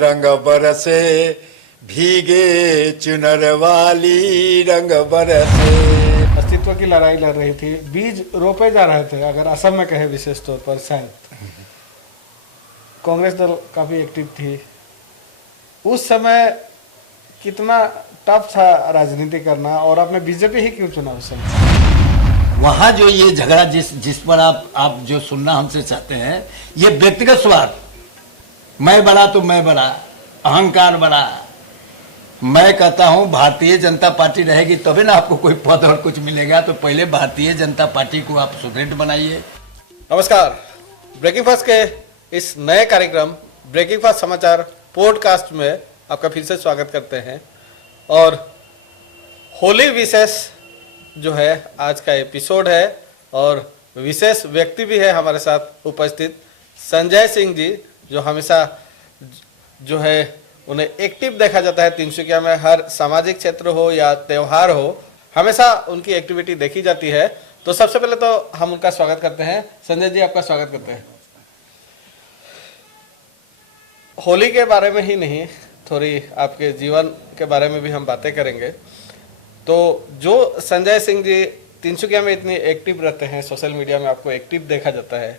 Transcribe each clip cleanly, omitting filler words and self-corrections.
रंग बरसे, भीगे चुनर वाली रंग बरसे। अस्तित्व की लड़ाई लड़ रही थी, बीज रोपे जा रहे थे, अगर असम में कहे विशेष तौर पर शायद। कांग्रेस दल काफी एक्टिव थी उस समय। कितना टफ था राजनीति करना, और आपने बीजेपी ही क्यों चुना उस समय? वहां जो ये झगड़ा जिस पर आप जो सुनना हमसे चाहते हैं, ये व्यक्तिगत स्वार्थ, मैं बड़ा तो मैं बड़ा, अहंकार बड़ा। मैं कहता हूं भारतीय जनता पार्टी रहेगी तभी ना आपको कोई पद और कुछ मिलेगा, तो पहले भारतीय जनता पार्टी को आप सुदृढ़ बनाइए। नमस्कार, ब्रेकिंग फास्ट के इस नए कार्यक्रम ब्रेकिंग फास्ट समाचार पॉडकास्ट में आपका फिर से स्वागत करते हैं। और होली विशेष जो है आज का एपिसोड है, और विशेष व्यक्ति भी है हमारे साथ उपस्थित, संजय सिंह जी, जो हमेशा जो है उन्हें एक्टिव देखा जाता है तिनसुकिया में। हर सामाजिक क्षेत्र हो या त्यौहार हो, हमेशा उनकी एक्टिविटी देखी जाती है। तो सबसे पहले तो हम उनका स्वागत करते हैं। संजय जी, आपका स्वागत करते हैं। होली के बारे में ही नहीं, थोड़ी आपके जीवन के बारे में भी हम बातें करेंगे। तो जो संजय सिंह जी तिनसुकिया में इतनी एक्टिव रहते हैं, सोशल मीडिया में आपको एक्टिव देखा जाता है,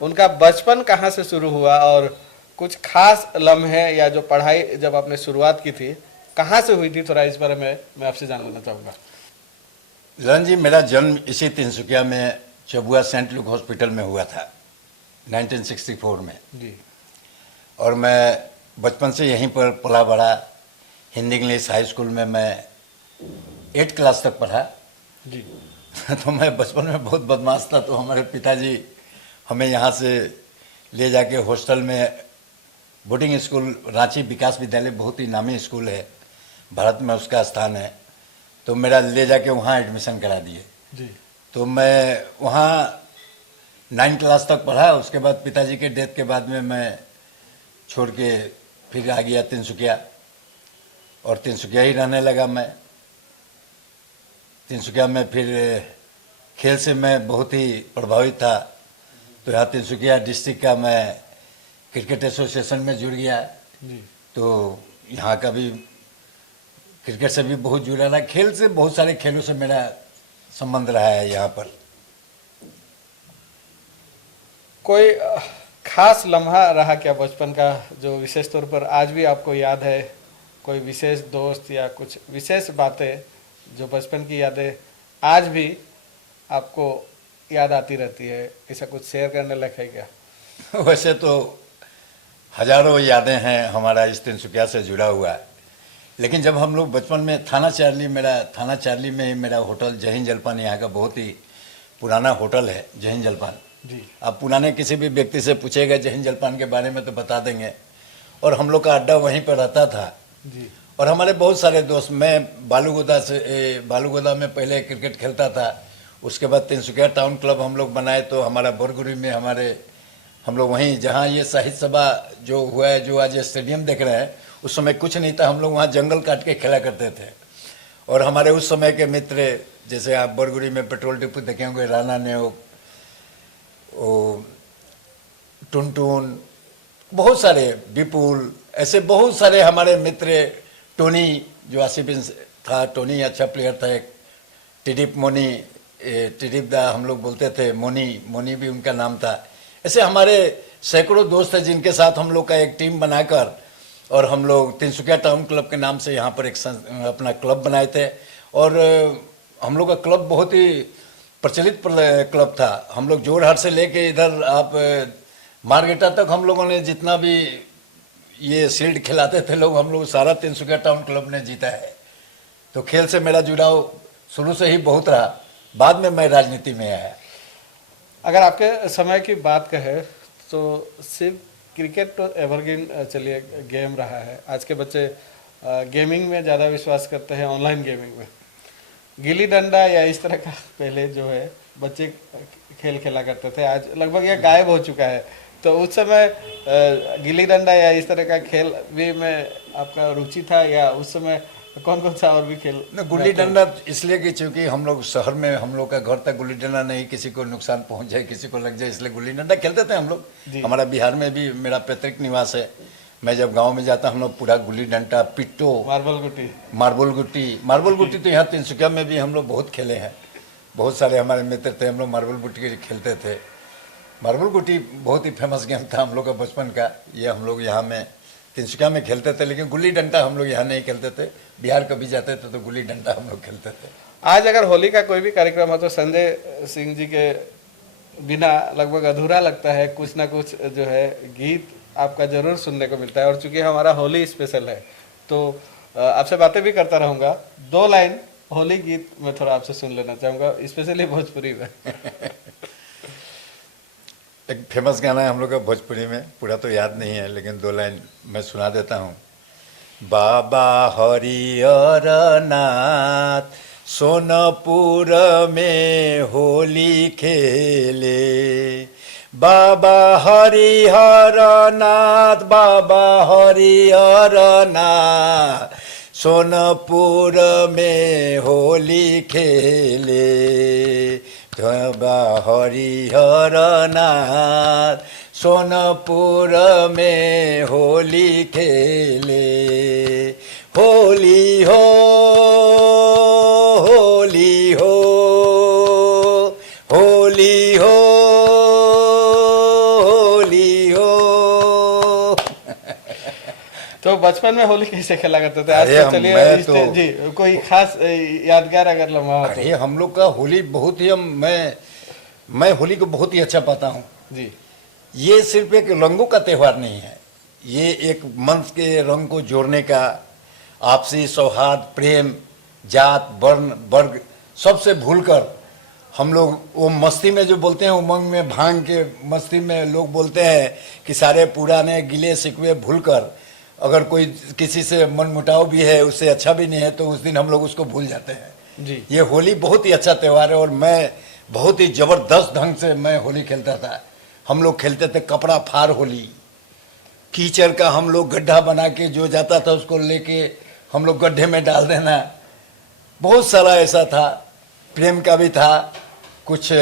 उनका बचपन कहाँ से शुरू हुआ, और कुछ खास लम्हे या जो पढ़ाई जब आपने शुरुआत की थी कहाँ से हुई थी, थोड़ा इस बारे में मैं आपसे जान लेना चाहूँगा। लन जी, मेरा जन्म इसी तिनसुकिया में चबुआ सेंट लुक हॉस्पिटल में हुआ था 1964 में जी। और मैं बचपन से यहीं पर पला बड़ा। हिंदी इंग्लिश हाई स्कूल में मैं 8 क्लास तक पढ़ा जी। तो मैं बचपन में बहुत बदमाश था, तो हमारे पिताजी हमें यहाँ से ले जाके हॉस्टल में, बोर्डिंग स्कूल रांची विकास विद्यालय बहुत ही नामी स्कूल है, भारत में उसका स्थान है, तो मेरा ले जाके वहाँ एडमिशन करा दिए जी। तो मैं वहाँ 9 क्लास तक पढ़ा। उसके बाद पिताजी के डेथ के बाद में मैं छोड़ के फिर आ गया तिनसुकिया, और तिनसुकिया ही रहने लगा मैं। तिनसुकिया में फिर खेल से मैं बहुत ही प्रभावित था, तो यहाँ तिनसुकिया डिस्ट्रिक्ट का मैं क्रिकेट एसोसिएशन में जुड़ गया जी। तो यहाँ का भी क्रिकेट से भी बहुत जुड़ा रहा। खेल से, बहुत सारे खेलों से मेरा संबंध रहा है यहाँ पर। कोई खास लम्हा रहा क्या बचपन का, जो विशेष तौर पर आज भी आपको याद है? कोई विशेष दोस्त या कुछ विशेष बातें जो बचपन की यादें आज भी आपको याद आती रहती है, ऐसा कुछ शेयर करने लायक है क्या? वैसे तो हजारों यादें हैं हमारा इस तिनसुकिया से जुड़ा हुआ है, लेकिन जब हम लोग बचपन में थाना चार्ली में ही मेरा होटल जहीन जलपान, यहाँ का बहुत ही पुराना होटल है जहीन जलपान जी। आप पुराने किसी भी व्यक्ति से पूछेगा जहीन जलपान के बारे में तो बता देंगे। और हम लोग का अड्डा वहीं पर रहता था जी। और हमारे बहुत सारे दोस्त, मैं बालूगोदा में पहले क्रिकेट खेलता था। उसके बाद तिनसुकिया टाउन क्लब हम लोग बनाए, तो हमारा बोरगुरी में हम लोग वहीं, जहाँ ये साहित्य सभा जो हुआ है, जो आज स्टेडियम देख रहे हैं, उस समय कुछ नहीं था। हम लोग वहाँ जंगल काट के खेला करते थे। और हमारे उस समय के मित्र, जैसे आप बोरगुरी में पेट्रोल डिपो देखे होंगे, राना ने वो टुनटुन, बहुत सारे विपुल, ऐसे बहुत सारे हमारे मित्र, टोनी जो आसिफिन था, टोनी अच्छा प्लेयर था। एक टिडिप दा हम लोग बोलते थे, मोनी भी उनका नाम था। ऐसे हमारे सैकड़ों दोस्त हैं जिनके साथ हम लोग का एक टीम बनाकर, और हम लोग तिनसुकिया टाउन क्लब के नाम से यहाँ पर एक अपना क्लब बनाए थे। और हम लोग का क्लब बहुत ही प्रचलित क्लब था। हम लोग जोरहाट से लेके इधर आप मार्गेटा तक हम लोगों ने जितना भी ये शील्ड खिलाते थे लोग, हम लोग सारा तिनसुकिया टाउन क्लब ने जीता है। तो खेल से मेरा जुड़ाव शुरू से ही बहुत रहा। बाद में मैं राजनीति में आया। अगर आपके समय की बात कहे तो सिर्फ क्रिकेट तो एवरग्रीन चलिए गेम रहा है। आज के बच्चे गेमिंग में ज़्यादा विश्वास करते हैं, ऑनलाइन गेमिंग में। गिल्ली डंडा या इस तरह का पहले जो है बच्चे खेल खेला करते थे, आज लगभग यह गायब हो चुका है। तो उस समय गिल्ली डंडा या इस तरह का खेल भी में आपका रुचि था, या उस समय कौन कौन सा और भी खेल? गुल्ली डंडा इसलिए कि चूंकि हम लोग शहर में, हम लोग का घर तक गुल्ली डंडा नहीं, किसी को नुकसान पहुंच जाए, किसी को लग जाए, इसलिए गुल्ली डंडा खेलते थे हम लोग। हमारा बिहार में भी मेरा पैतृक निवास है, मैं जब गांव में जाता हम लोग पूरा गुल्ली डंडा, पिट्टो, मार्बल गुट्टी तो यहाँ तिनसुकिया में भी हम लोग बहुत खेले हैं। बहुत सारे हमारे मित्र थे, हम लोग मार्बल गुट्टी खेलते थे। मार्बल गुट्टी बहुत ही फेमस गेम था हम लोग का बचपन का। ये हम लोग यहाँ में तिनसुकिया में खेलते थे, लेकिन गुल्ली डंडा हम लोग यहाँ नहीं खेलते थे। बिहार कभी जाते थे तो गुल्ली डंडा हम लोग खेलते थे। आज अगर होली का कोई भी कार्यक्रम हो तो संजय सिंह जी के बिना लगभग अधूरा लगता है। कुछ ना कुछ जो है गीत आपका जरूर सुनने को मिलता है, और चूंकि हमारा होली स्पेशल है तो आपसे बातें भी करता रहूंगा। 2 लाइन होली गीत मैं थोड़ा आपसे सुन लेना चाहूंगा, स्पेशली भोजपुरी में। एक फेमस गाना है हम लोग का भोजपुरी में, पूरा तो याद नहीं है लेकिन 2 लाइन मैं सुना देता हूँ। बाबा हरिहर नाथ सोनपुर में होली खेले, बाबा हरिहर नाथ, बाबा हरिहर नाथ सोनपुर में होली खेले, बाबा हरिहर नाथ सोनपुर में होली खेले। होली हो, होली हो, होली हो, होली हो। तो बचपन में होली कैसे खेला करते थे? अरे आज तो चलिए तो जी कोई खास यादगार अगर लम्हा हो तो। अरे हम लोग का होली बहुत ही मैं होली को बहुत ही अच्छा पाता हूँ जी। ये सिर्फ एक रंगों का त्यौहार नहीं है, ये एक मन के रंग को जोड़ने का, आपसी सौहार्द, प्रेम, जात, वर्ण, वर्ग सबसे भूलकर हम लोग वो मस्ती में जो बोलते हैं, उमंग में, भांग के मस्ती में लोग बोलते हैं कि सारे पुराने गिले शिकवे भूलकर, अगर कोई किसी से मनमुटाव भी है, उससे अच्छा भी नहीं है, तो उस दिन हम लोग उसको भूल जाते हैं जी। ये होली बहुत ही अच्छा त्यौहार है और मैं बहुत ही जबरदस्त ढंग से मैं होली खेलता था। हम लोग खेलते थे कपड़ा फाड़ होली, कीचड़ का हम लोग गड्ढा बना के जो जाता था उसको लेके हम लोग गड्ढे में डाल देना। बहुत सारा ऐसा था, प्रेम का भी था, कुछ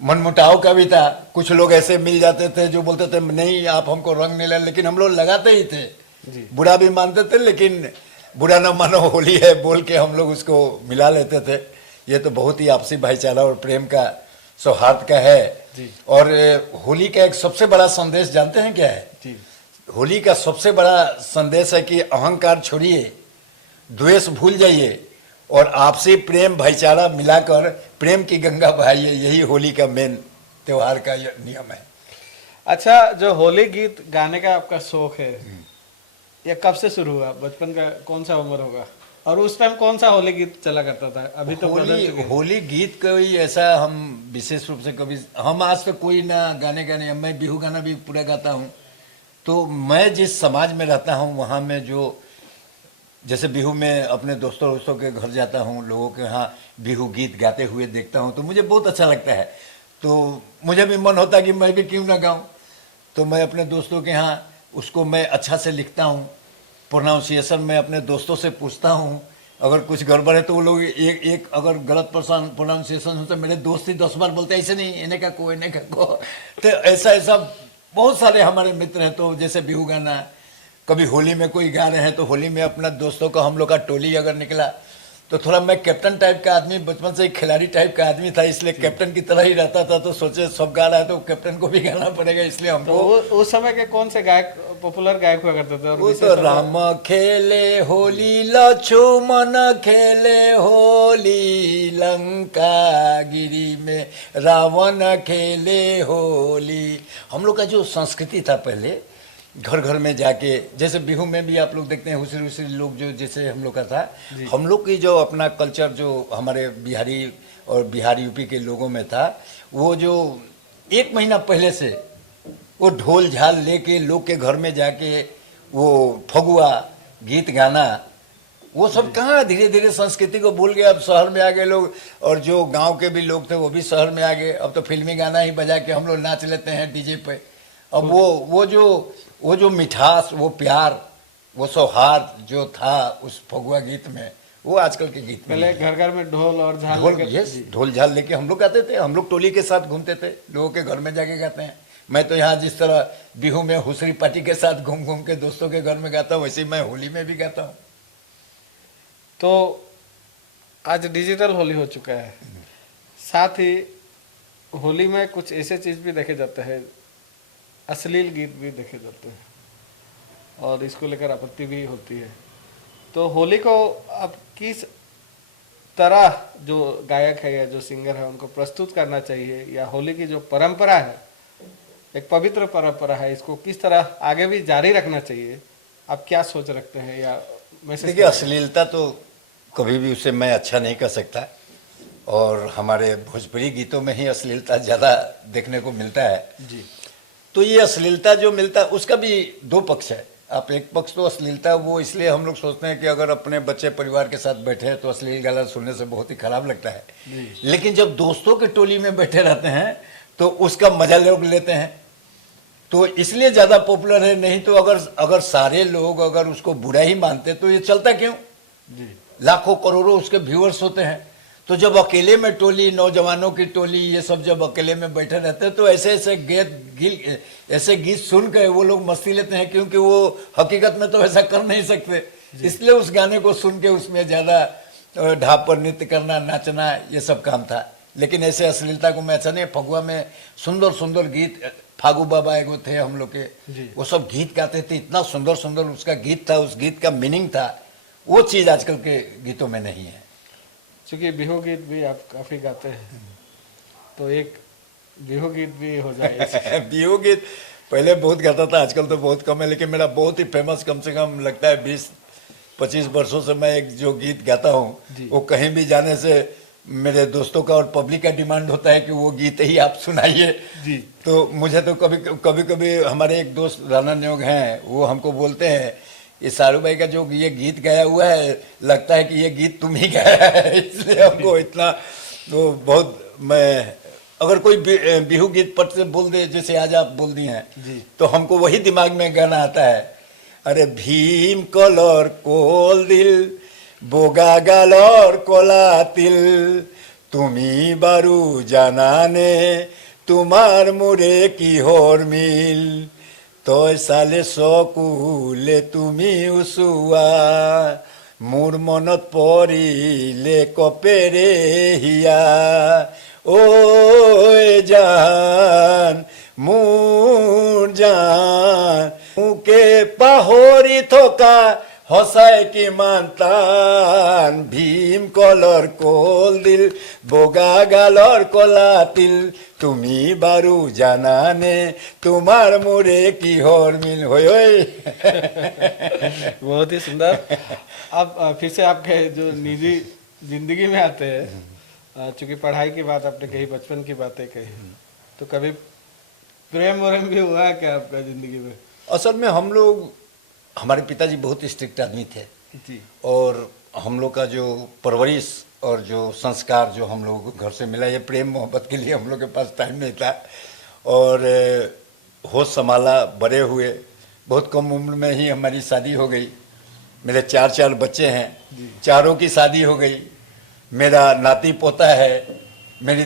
मनमुटाव का भी था। कुछ लोग ऐसे मिल जाते थे जो बोलते थे नहीं आप हमको रंग नहीं लगा, लेकिन हम लोग लगाते ही थे जी। बुरा भी मानते थे, लेकिन बुरा न मानो होली है बोल के हम लोग उसको मिला लेते थे। ये तो बहुत ही आपसी भाईचारा और प्रेम का, सौहार्द का है जी। और होली का एक सबसे बड़ा संदेश जानते हैं क्या है जी। होली का सबसे बड़ा संदेश है कि अहंकार छोड़िए, द्वेष भूल जाइए और आपसी प्रेम भाईचारा मिलाकर प्रेम की गंगा बहाइए। यही होली का मेन त्योहार का नियम है। अच्छा, जो होली गीत गाने का आपका शौक है, ये कब से शुरू हुआ? बचपन का कौन सा उम्र होगा? और उस टाइम कौन सा होली गीत चला करता था? अभी तो बदल चुके हैं। होली गीत कोई ऐसा हम विशेष रूप से कभी, हम आज तक कोई ना गाने का नहीं। मैं बिहू गाना भी पूरा गाता हूँ। तो मैं जिस समाज में रहता हूँ वहाँ में जो, जैसे बिहू में अपने दोस्तों के घर जाता हूँ, लोगों के यहाँ बिहू गीत गाते हुए देखता हूँ तो मुझे बहुत अच्छा लगता है। तो मुझे भी मन होता है कि मैं भी क्यों ना गाऊँ। तो मैं अपने दोस्तों के यहाँ उसको मैं अच्छा से लिखता हूँ, प्रोनाउंसिएशन में अपने दोस्तों से पूछता हूँ। अगर कुछ गड़बड़ है तो वो लोग एक अगर गलत प्रोनाउंसिएशन हो तो मेरे दोस्त ही 10 बार बोलते हैं ऐसे नहीं, इन्हें का को। तो ऐसा बहुत सारे हमारे मित्र हैं। तो जैसे बिहू गाना कभी होली में कोई गा रहे हैं तो होली में अपना दोस्तों का, हम लोग का टोली अगर निकला तो थोड़ा, मैं कैप्टन टाइप का आदमी, बचपन से ही खिलाड़ी टाइप का आदमी था, इसलिए कैप्टन की तरह ही रहता था। तो सोचे सब गा रहा है तो कैप्टन को भी गाना पड़ेगा, इसलिए हमको। तो उस समय के कौन से गायक पॉपुलर गायक हुआ करते थे? वो तो राम खेले होली, लक्ष्मण खेले होली, लंका गिरी में रावण खेले होली। हम लोग का जो संस्कृति था पहले, घर घर में जाके, जैसे बिहू में भी आप लोग देखते हैं हुसरी हुसरी लोग जो, जैसे हम लोग का था, हम लोग की जो अपना कल्चर जो हमारे बिहारी और बिहार यूपी के लोगों में था, वो जो 1 महीना पहले से वो ढोल झाल लेके लोग के घर में जाके वो फगुआ गीत गाना, वो सब कहाँ धीरे धीरे संस्कृति को भूल गए। अब शहर में आ गए लोग, और जो गांव के भी लोग थे वो भी शहर में आ गए। अब तो फिल्मी गाना ही बजा के हम लोग नाच लेते हैं डीजे पे। अब वो जो मिठास, वो प्यार, वो सौहार्द जो था उस फगुआ गीत में, वो आजकल के गीत में पहले घर घर में ढोल और झाल ढोल झाल लेके हम लोग गाते थे। हम लोग टोली के साथ घूमते थे, लोगों के घर में जाके गाते हैं। मैं तो यहाँ जिस तरह बिहू में हुसरी पार्टी के साथ घूम घूम के दोस्तों के घर में गाता हूँ, वैसे ही मैं होली में भी गाता हूँ। तो आज डिजिटल होली हो चुका है, साथ ही होली में कुछ ऐसे चीज भी देखे जाते हैं, अश्लील गीत भी देखे जाते हैं और इसको लेकर आपत्ति भी होती है। तो होली को अब किस तरह जो गायक है या जो सिंगर है उनको प्रस्तुत करना चाहिए, या होली की जो परंपरा है, एक पवित्र परंपरा है, इसको किस तरह आगे भी जारी रखना चाहिए, आप क्या सोच रखते हैं या मैसेज? देखिए, अश्लीलता तो कभी भी उसे मैं अच्छा नहीं कर सकता, और हमारे भोजपुरी गीतों में ही अश्लीलता ज़्यादा देखने को मिलता है जी। तो ये अश्लीलता जो मिलता है उसका भी दो पक्ष है। आप एक पक्ष तो अश्लीलता वो इसलिए हम लोग सोचते हैं कि अगर अपने बच्चे परिवार के साथ बैठे हैं तो अश्लील गाना सुनने से बहुत ही खराब लगता है, लेकिन जब दोस्तों के टोली में बैठे रहते हैं तो उसका मजा लोग लेते हैं, तो इसलिए ज़्यादा पॉपुलर है। नहीं तो अगर सारे लोग अगर उसको बुरा ही मानते तो ये चलता क्यों? जी। लाखों करोड़ों उसके व्यूअर्स होते हैं। तो जब अकेले में टोली, नौजवानों की टोली, ये सब जब अकेले में बैठे रहते हैं तो ऐसे गीत सुन के वो लोग मस्ती लेते हैं, क्योंकि वो हकीकत में तो ऐसा कर नहीं सकते, इसलिए उस गाने को सुन के उसमें ज़्यादा ढाप पर नृत्य करना, नाचना, ये सब काम था। लेकिन ऐसे अश्लीलता को मैं अच्छा नहीं। फगुआ में सुंदर सुंदर गीत, फागू बाबा एगो थे हम लोग के, वो सब गीत गाते थे, इतना सुंदर सुंदर उसका गीत था, उस गीत का मीनिंग था, वो चीज़ आजकल के गीतों में नहीं है। क्योंकि बिहू गीत भी आप काफी गाते हैं, तो एक बिहू गीत भी हो जाए। बिहू गीत पहले बहुत गाता था, आजकल तो बहुत कम है, लेकिन मेरा बहुत ही फेमस, कम से कम लगता है 20-25 वर्षों से मैं एक जो गीत गाता हूँ, वो कहीं भी जाने से मेरे दोस्तों का और पब्लिक का डिमांड होता है कि वो गीत ही आप सुनाइए। तो मुझे तो कभी हमारे एक दोस्त राणा न्योग हैं, वो हमको बोलते हैं, ये सारू भाई का जो ये गीत गाया हुआ है, लगता है कि ये गीत तुम ही गाया है, इसलिए हमको इतना तो बहुत। मैं अगर कोई बिहू गीत पट से बोल दे, जैसे आज आप बोल दिए हैं, तो हमको वही दिमाग में गाना आता है, अरे भीम कलर कोल दिल बोगा गालर कोला तिल तुमी बारू जानाने तुम्हार मुरे की होर मिल तय साले सकुले तुमी उसुआ मोर मनत परिले कपेरे हिया ओ जान मोर जान मुके पाहरी थोका हसाय की मानतान भीम कलर कोल दिल बोगा गालर कोला तिल तुमी बारू जानाने तुम्हार मुरे की होर मिल होय। बहुत ही सुंदर। अब फिर से आपके जो निजी जिंदगी में आते हैं, चूंकि पढ़ाई की बात आपने कही, बचपन की बातें कही, तो कभी प्रेम वरेम भी हुआ है क्या आपका जिंदगी में? असल में हम लोग, हमारे पिताजी बहुत स्ट्रिक्ट आदमी थे जी, और हम लोग का जो परवरिश और जो संस्कार जो हम लोगों को घर से मिला, ये प्रेम मोहब्बत के लिए हम लोग के पास टाइम नहीं था, और होश संभाला, बड़े हुए, बहुत कम उम्र में ही हमारी शादी हो गई। मेरे 4 बच्चे हैं, चारों की शादी हो गई। मेरा नाती पोता है, मेरा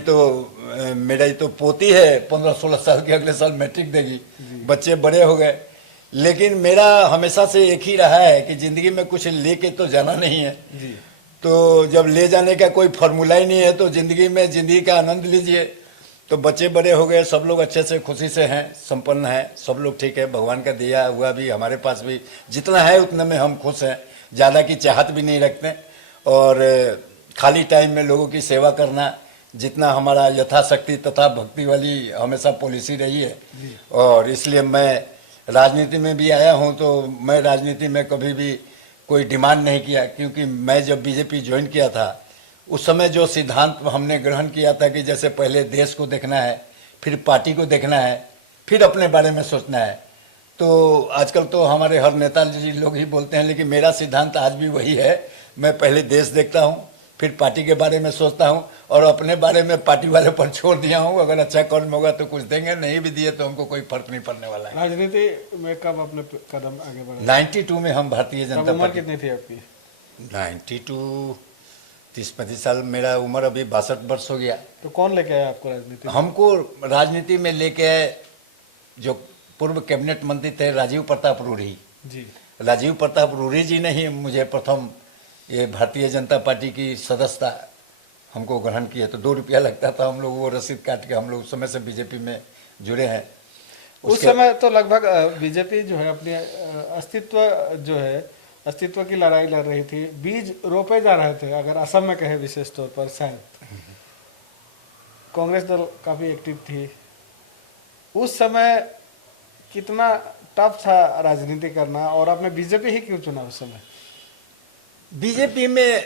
तो पोती है 15-16 साल की, अगले साल मैट्रिक देगी। बच्चे बड़े हो गए, लेकिन मेरा हमेशा से एक ही रहा है कि ज़िंदगी में कुछ लेके तो जाना नहीं है जी। तो जब ले जाने का कोई फार्मूला ही नहीं है तो ज़िंदगी का आनंद लीजिए। तो बच्चे बड़े हो गए, सब लोग अच्छे से खुशी से हैं, संपन्न हैं, सब लोग ठीक है। भगवान का दिया हुआ भी हमारे पास भी जितना है उतने में हम खुश हैं, ज़्यादा की चाहत भी नहीं रखते। और खाली टाइम में लोगों की सेवा करना, जितना हमारा यथाशक्ति तथा भक्ति वाली हमेशा पॉलिसी रही है। और इसलिए मैं राजनीति में भी आया हूं, तो मैं राजनीति में कभी भी कोई डिमांड नहीं किया, क्योंकि मैं जब बीजेपी ज्वाइन किया था उस समय जो सिद्धांत हमने ग्रहण किया था कि जैसे पहले देश को देखना है, फिर पार्टी को देखना है, फिर अपने बारे में सोचना है। तो आजकल तो हमारे हर नेताजी लोग ही बोलते हैं, लेकिन मेरा सिद्धांत आज भी वही है। मैं पहले देश देखता हूँ, फिर पार्टी के बारे में सोचता हूँ, और अपने बारे में पार्टी वाले पर छोड़ दिया हूँ। अगर अच्छा कर्म होगा तो कुछ देंगे, नहीं भी दिए तो हमको कोई फर्क नहीं पड़ने वाला है। राजनीति में कब अपने कदम आगे बढ़े? 92 में हम भारतीय जनता उम्र कितनी थी आपकी? 92, 30-35 साल। मेरा उम्र अभी 62 वर्ष हो गया। तो कौन लेके आया आपको राजनीति? हमको राजनीति में लेके आए जो पूर्व कैबिनेट मंत्री थे राजीव प्रताप रूढ़ी, जी राजीव प्रताप रूढ़ी जी ने ही मुझे प्रथम ये भारतीय जनता पार्टी की सदस्यता हमको ग्रहण किए। तो 2 रुपया लगता था, हम लोग वो रसीद काट के हम लोग उस समय से बीजेपी में जुड़े हैं। उस समय तो लगभग बीजेपी जो है अपने अस्तित्व की लड़ाई लड़ रही थी, बीज रोपे जा रहे थे, अगर असम में कहे विशेष तौर पर। शायद कांग्रेस दल काफी एक्टिव थी उस समय। कितना टफ था राजनीति करना, और आपने बीजेपी ही क्यों चुना उस समय? बीजेपी में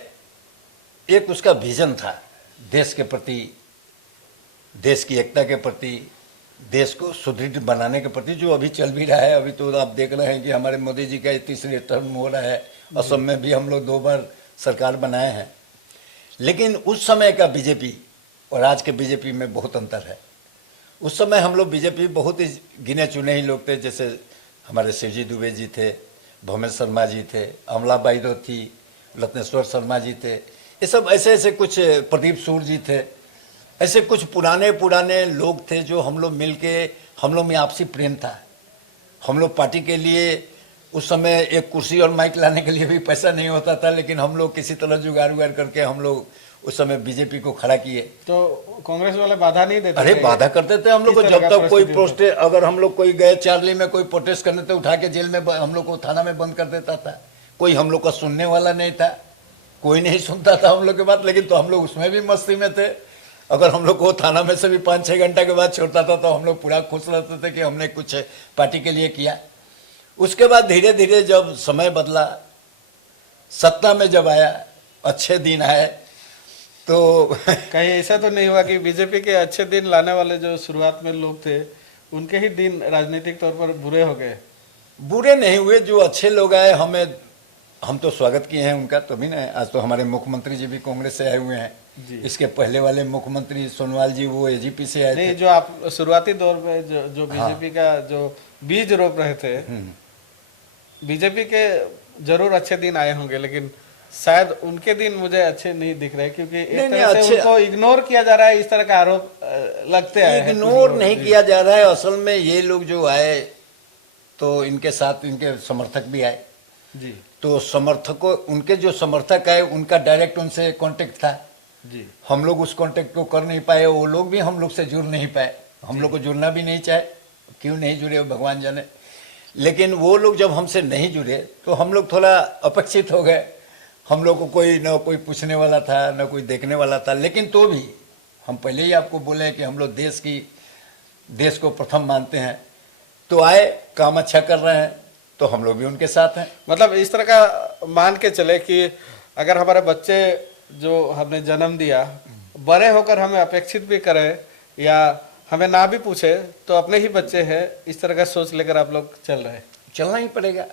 एक उसका विजन था देश के प्रति, देश की एकता के प्रति, देश को सुदृढ़ बनाने के प्रति, जो अभी चल भी रहा है। अभी तो आप देख रहे हैं कि हमारे मोदी जी का 3री टर्म हो रहा है, असम में भी हम लोग 2 बार सरकार बनाए हैं। लेकिन उस समय का बीजेपी और आज के बीजेपी में बहुत अंतर है। उस समय हम लोग बीजेपी बहुत ही गिने चुने ही लोग थे, जैसे हमारे शिवजी दुबे जी थे, भौमेश शर्मा जी थे, अमला बाईदो थी, रत्नेश्वर शर्मा जी थे, ये सब ऐसे ऐसे कुछ, प्रदीप सूर जी थे, ऐसे कुछ पुराने लोग थे जो हम लोग मिल के, हम लोग में आपसी प्रेम था। हम लोग पार्टी के लिए उस समय एक कुर्सी और माइक लाने के लिए भी पैसा नहीं होता था, लेकिन हम लोग किसी तरह जुगाड़ करके हम लोग उस समय बीजेपी को खड़ा किए। तो कांग्रेस वाले बाधा नहीं देते? अरे बाधा करते थे हम लोग को। जब तक कोई प्रोटेस्ट, अगर हम लोग कोई गए चार्ली में कोई प्रोटेस्ट करने, तो उठा के जेल में हम लोग को थाना में बंद कर देता था। कोई हम लोग का सुनने वाला नहीं था, कोई नहीं सुनता था हम लोग की बात। लेकिन तो हम लोग उसमें भी मस्ती में थे। अगर हम लोग को थाना में से भी 5-6 घंटा के बाद छोड़ता था, तो हम लोग पूरा खुश रहते थे कि हमने कुछ पार्टी के लिए किया। उसके बाद धीरे धीरे जब समय बदला, सत्ता में जब आया, अच्छे दिन आए, तो कहीं ऐसा तो नहीं हुआ कि बीजेपी के अच्छे दिन लाने वाले जो शुरुआत में लोग थे, उनके ही दिन राजनीतिक तौर पर बुरे हो गए? बुरे नहीं हुए, जो अच्छे लोग आए हम तो स्वागत किए हैं उनका, तभी ना। आज तो हमारे मुख्यमंत्री जी भी कांग्रेस से आए हुए हैं जी। इसके पहले वाले मुख्यमंत्री सोनवाल जी वो एजीपी से आए थे। जो आप शुरुआती दौर में जो बीजेपी का जो बीज रोप रहे थे, बीजेपी के जरूर अच्छे दिन आए होंगे, लेकिन शायद उनके दिन मुझे अच्छे नहीं दिख रहे, क्योंकि एक तरह से उनको इग्नोर किया जा रहा है, इस तरह का आरोप लगते हैं। इग्नोर नहीं किया जा रहा है। असल में ये लोग जो आए, तो इनके साथ इनके समर्थक भी आए जी। तो समर्थकों, उनके जो समर्थक आए, उनका डायरेक्ट उनसे कांटेक्ट था जी। हम लोग उस कांटेक्ट को कर नहीं पाए, वो लोग भी हम लोग से जुड़ नहीं पाए। हम लोग को जुड़ना भी नहीं चाहे, क्यों नहीं जुड़े भगवान जाने। लेकिन वो लोग जब हमसे नहीं जुड़े, तो हम लोग थोड़ा अपेक्षित हो गए। हम लोग को कोई पूछने वाला था, न कोई देखने वाला था। लेकिन तो भी हम पहले ही आपको बोले कि हम लोग देश को प्रथम मानते हैं। तो आए, काम अच्छा कर रहे हैं, तो हम लोग भी उनके साथ हैं। मतलब इस तरह का मान के चले कि अगर हमारे बच्चे जो हमने जन्म दिया, बड़े होकर हमें अपेक्षित भी करें या हमें ना भी पूछे, तो अपने ही बच्चे हैं, इस तरह का सोच लेकर आप लोग चल रहे हैं। चलना ही पड़ेगा।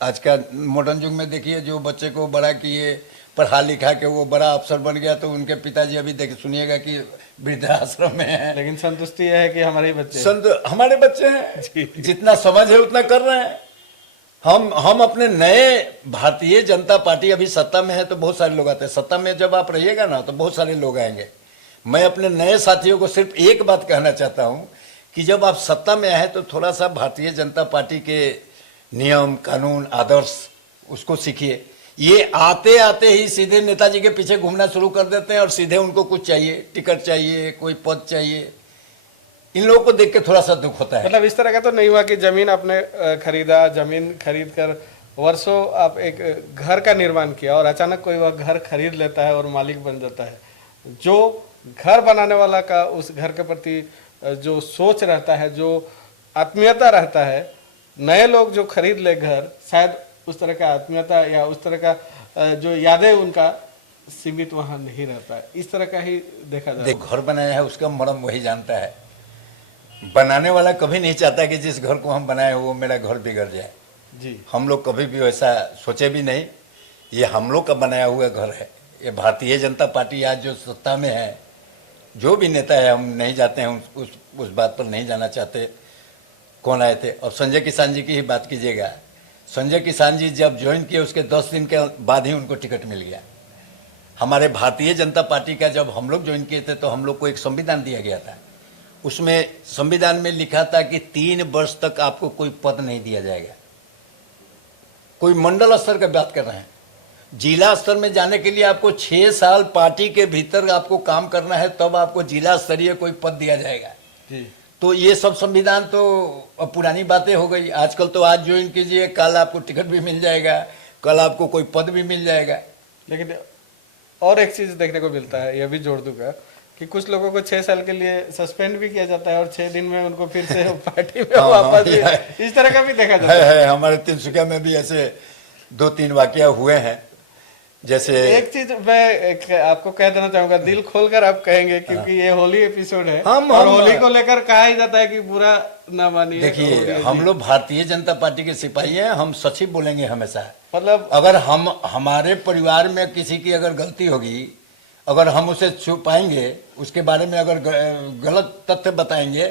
आज का मॉडर्न युग में देखिए, जो बच्चे को बड़ा किए, पढ़ा लिखा के वो बड़ा अफसर बन गया, तो उनके पिताजी अभी देखिए, सुनिएगा कि वृद्धाश्रम में है। लेकिन संतुष्टि यह है कि हमारे ही बच्चे हमारे बच्चे हैं, जितना समझ है उतना कर रहे हैं। हम अपने नए भारतीय जनता पार्टी अभी सत्ता में है, तो बहुत सारे लोग आते हैं। सत्ता में जब आप रहिएगा ना, तो बहुत सारे लोग आएंगे। मैं अपने नए साथियों को सिर्फ एक बात कहना चाहता हूं कि जब आप सत्ता में आए, तो थोड़ा सा भारतीय जनता पार्टी के नियम, कानून, आदर्श उसको सीखिए। ये आते आते ही सीधे नेताजी के पीछे घूमना शुरू कर देते हैं, और सीधे उनको कुछ चाहिए, टिकट चाहिए, कोई पद चाहिए। इन लोगों को देख के थोड़ा सा दुख होता है। मतलब इस तरह का तो नहीं हुआ कि जमीन आपने खरीदा, जमीन खरीद कर वर्षों आप एक घर का निर्माण किया, और अचानक कोई वह घर खरीद लेता है और मालिक बन जाता है। जो घर बनाने वाला का उस घर के प्रति जो सोच रहता है, जो आत्मीयता रहता है, नए लोग जो खरीद ले घर, शायद उस तरह का आत्मीयता या उस तरह का जो यादें उनका सीमित वहां नहीं रहता है। इस तरह का ही देखा जाए। घर बनाया है, उसका मर्म वही जानता है। बनाने वाला कभी नहीं चाहता कि जिस घर को हम बनाए वो मेरा घर बिगड़ जाए जी। हम लोग कभी भी वैसा सोचे भी नहीं। ये हम लोग का बनाया हुआ घर है। ये भारतीय जनता पार्टी आज जो सत्ता में है, जो भी नेता है, हम नहीं जाते हैं उस बात पर नहीं जाना चाहते कौन आए थे। और संजय किसान जी की ही बात कीजिएगा। संजय किसान जी जब ज्वाइन किए, उसके 10 दिन के बाद ही उनको टिकट मिल गया। हमारे भारतीय जनता पार्टी का जब हम लोग ज्वाइन किए थे, तो हम लोग को एक संविधान दिया गया था। उसमें संविधान में लिखा था कि 3 वर्ष तक आपको कोई पद नहीं दिया जाएगा। कोई मंडल स्तर का बात कर रहे हैं, जिला स्तर में जाने के लिए आपको 6 साल पार्टी के भीतर आपको काम करना है, तब आपको जिला स्तरीय कोई पद दिया जाएगा। जी। तो ये सब संविधान तो अब पुरानी बातें हो गई। आजकल तो आज ज्वाइन कीजिए, कल आपको टिकट भी मिल जाएगा, कल आपको कोई पद भी मिल जाएगा। लेकिन और एक चीज देखने को मिलता है, यह भी जोड़ दूंगा कि कुछ लोगों को 6 साल के लिए सस्पेंड भी किया जाता है और 6 दिन में उनको फिर से पार्टी में वापस भी, इस तरह का भी देखा जाता है। हमारे तिनसुकिया में भी ऐसे 2-3 वाकया हुए हैं। जैसे एक चीज मैं आपको कह देना चाहूंगा, दिल खोलकर आप कहेंगे, क्योंकि ये होली एपिसोड है और होली को लेकर कहा ही जाता है कि बुरा ना मानिए। देखिए, हम लोग भारतीय जनता पार्टी के सिपाही हैं, हम सच ही बोलेंगे हमेशा। मतलब अगर हमारे परिवार में किसी की अगर गलती होगी, अगर हम उसे छुपाएंगे, उसके बारे में अगर गलत तथ्य बताएंगे,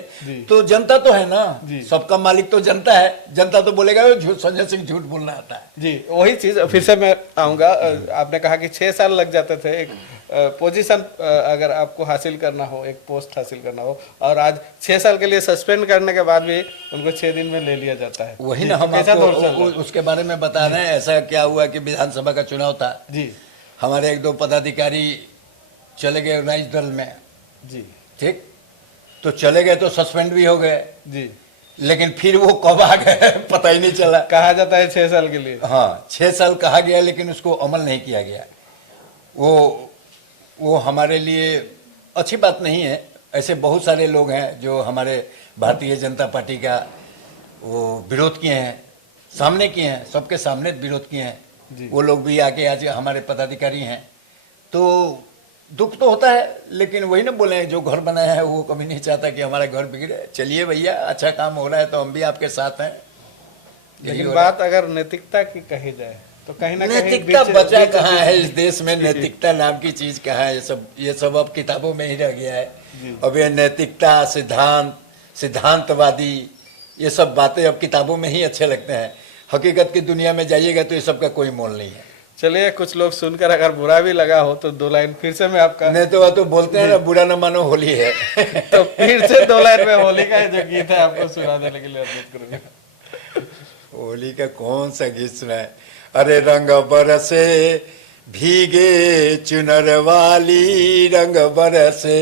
तो जनता तो है ना, सबका मालिक तो जनता है। जनता तो बोलेगा संजय सिंह झूठ बोलना आता है। जी, वही चीज फिर से मैं आऊंगा। आपने कहा कि 6 साल लग जाते थे एक पोजीशन अगर आपको हासिल करना हो, एक पोस्ट हासिल करना हो, और आज 6 साल के लिए सस्पेंड करने के बाद भी उनको 6 दिन में ले लिया जाता है। वही ना हम आपको उसके बारे में बता रहे हैं। ऐसा क्या हुआ कि विधानसभा का चुनाव था जी, हमारे 1-2 पदाधिकारी चले गए राइज दल में जी, ठीक, तो चले गए तो सस्पेंड भी हो गए जी, लेकिन फिर वो कब आ गए पता ही नहीं चला। कहा जाता है 6 साल के लिए, हाँ 6 साल कहा गया, लेकिन उसको अमल नहीं किया गया। वो हमारे लिए अच्छी बात नहीं है। ऐसे बहुत सारे लोग हैं जो हमारे भारतीय जनता पार्टी का वो विरोध किए हैं, सामने किए हैं, सबके सामने विरोध किए हैं। वो लोग भी आके आज हमारे पदाधिकारी हैं, तो दुख तो होता है। लेकिन वही ना बोले, जो घर बनाया है वो कभी नहीं चाहता कि हमारा घर बिगड़े। चलिए भैया, अच्छा काम हो रहा है तो हम भी आपके साथ हैं। लेकिन बात अगर नैतिकता की कही जाए तो कहीं ना कहीं नैतिकता बचा कहाँ है इस देश में? नैतिकता नाम की चीज कहाँ है? ये सब अब किताबों में ही रह गया है। अब ये नैतिकता, सिद्धांतवादी, ये सब बातें अब किताबों में ही अच्छे लगते हैं। हकीकत की दुनिया में जाइएगा तो ये सब का कोई मोल नहीं है। चलिए, कुछ लोग सुनकर अगर बुरा भी लगा हो तो 2 लाइन फिर से मैं आपका, नहीं तो वह तो बोलते हैं ना, बुरा न मानो होली है तो फिर से 2 लाइन में होली का जो गीत है आपको सुना देने के लिए अनुरोध करूंगा। होली का कौन सा गीत सुनाए? अरे रंग बरसे भीगे चुनर वाली, रंग बरसे,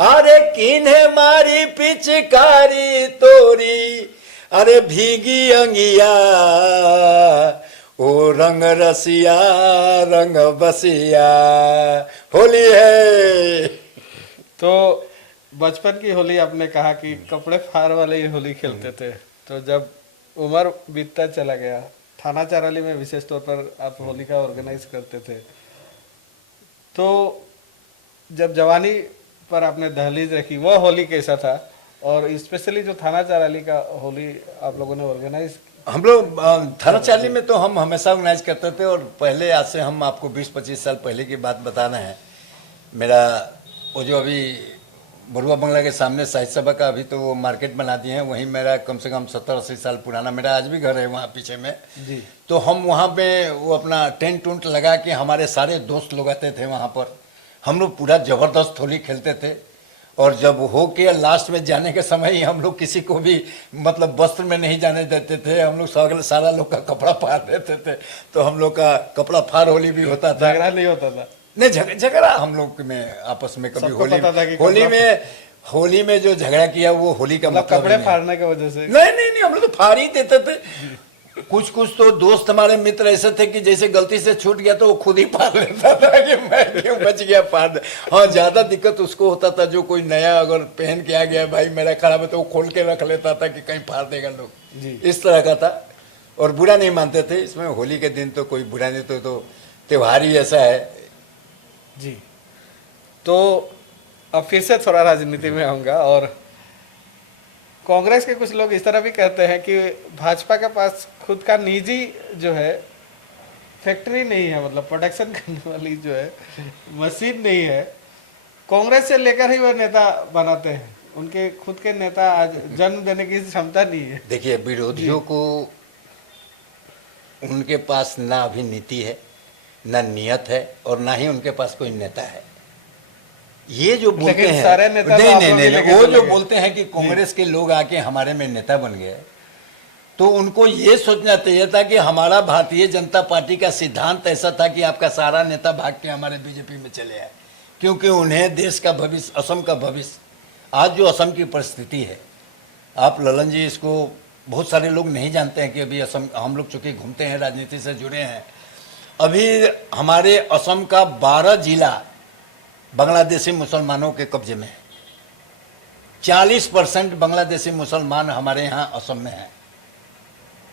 अरे किन्हे मारी पिचकारी तोरी, अरे भीगी अंगिया, ओ रंग रसिया रंग बसिया, होली है। तो बचपन की होली आपने कहा कि कपड़े फाड़ वाले ही होली खेलते थे, तो जब उम्र बीतता चला गया, थाना चाराली में विशेष तौर पर आप होली का ऑर्गेनाइज करते थे, तो जब जवानी पर आपने दहलीज रखी, वह होली कैसा था? और स्पेशली जो थाना चाराली का होली आप लोगों ने ऑर्गेनाइज, हम लोग थाना चाराली में तो हम हमेशा ऑर्गेनाइज करते थे। और पहले, आज से हम आपको 20-25 साल पहले की बात बताना है। मेरा वो जो अभी बरुआ बंगला के सामने साहित्य सभा का अभी तो वो मार्केट बना दिए हैं, वहीं मेरा कम से कम 70-80 साल पुराना मेरा आज भी घर है वहाँ पीछे में जी। तो हम वहाँ पे वो अपना टेंट उंट लगा के हमारे सारे दोस्त लोग आते थे वहाँ पर। हम लोग पूरा जबरदस्त होली खेलते थे। और जब हो के लास्ट में जाने के समय ही हम लोग किसी को भी मतलब वस्त्र में नहीं जाने देते थे। हम लोग सारा लोग का कपड़ा फाड़ देते थे। तो हम लोग का कपड़ा फाड़ होली भी होता था। झगड़ा नहीं होता था? नहीं, झगड़ा हम लोग में आपस में कभी होली में जो झगड़ा किया वो होली का मतलब कपड़े फाड़ने की वजह से नहीं, हम लोग तो फाड़ ही देते थे। कुछ तो दोस्त हमारे मित्र ऐसे थे कि जैसे गलती से छूट गया तो वो खुद ही फाड़ लेता था कि मैं क्यों बच गया फाड़। हाँ, ज्यादा दिक्कत उसको होता था जो कोई नया अगर पहन के आ गया, भाई मेरा खराब है, तो वो खोल के रख लेता था कि कहीं फाड़ देगा लोग, इस तरह का था। और बुरा नहीं मानते थे इसमें। होली के दिन तो कोई बुरा नहीं, तो त्योहार ही ऐसा है जी। तो अब फिर से थोड़ा राजनीति में आऊंगा। और कांग्रेस के कुछ लोग इस तरह भी कहते हैं कि भाजपा के पास खुद का निजी जो है फैक्ट्री नहीं है, मतलब प्रोडक्शन करने वाली जो है मशीन नहीं है। कांग्रेस से लेकर ही वह नेता बनाते हैं, उनके खुद के नेता आज जन्म देने की क्षमता नहीं है। देखिए, विरोधियों को उनके पास ना अभी नीति है, ना नियत है, और ना ही उनके पास कोई नेता है। ये जो बोलते लेकिन हैं, सारे नेता तो नहीं आप नहीं लोग ही नहीं, लेके वो चले जो गए। बोलते हैं कि कांग्रेस के लोग आके हमारे में नेता बन गए, तो उनको ये सोचना चाहिए था कि हमारा भारतीय जनता पार्टी का सिद्धांत ऐसा था कि आपका सारा नेता भाग के हमारे बीजेपी में चले आए, क्योंकि उन्हें देश का भविष्य, असम का भविष्य, आज जो असम की परिस्थिति है, आप ललन जी इसको बहुत सारे लोग नहीं जानते हैं कि अभी असम, हम लोग चूंकि घूमते हैं, राजनीति से जुड़े हैं, अभी हमारे असम का 12 जिला बांग्लादेशी मुसलमानों के कब्जे में है। 40% बांग्लादेशी मुसलमान हमारे यहाँ असम में है।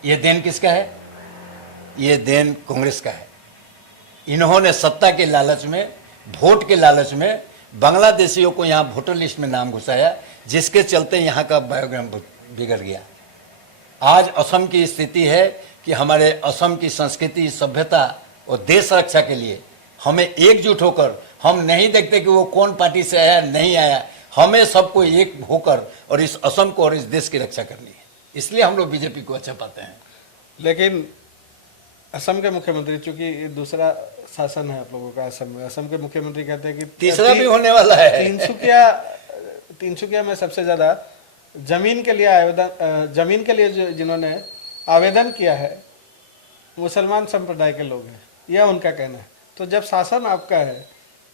ये देन किसका है? ये देन कांग्रेस का है। इन्होंने सत्ता के लालच में, वोट के लालच में बांग्लादेशियों को यहाँ वोटर लिस्ट में नाम घुसाया, जिसके चलते यहाँ का बायोग्राम बिगड़ गया। आज असम की स्थिति है कि हमारे असम की संस्कृति, सभ्यता और देश रक्षा के लिए हमें एकजुट होकर, हम नहीं देखते कि वो कौन पार्टी से आया नहीं आया, हमें सबको एक होकर और इस असम को और इस देश की रक्षा करनी है। इसलिए हम लोग बीजेपी को अच्छा पाते हैं। लेकिन असम के मुख्यमंत्री, चूंकि दूसरा शासन है आप लोगों का असम में, असम के मुख्यमंत्री कहते हैं कि तीसरा भी होने वाला है। तिनसुकिया में सबसे ज्यादा जमीन के लिए जिन्होंने आवेदन किया है मुसलमान संप्रदाय के लोग हैं, यह उनका कहना है। तो जब शासन आपका है,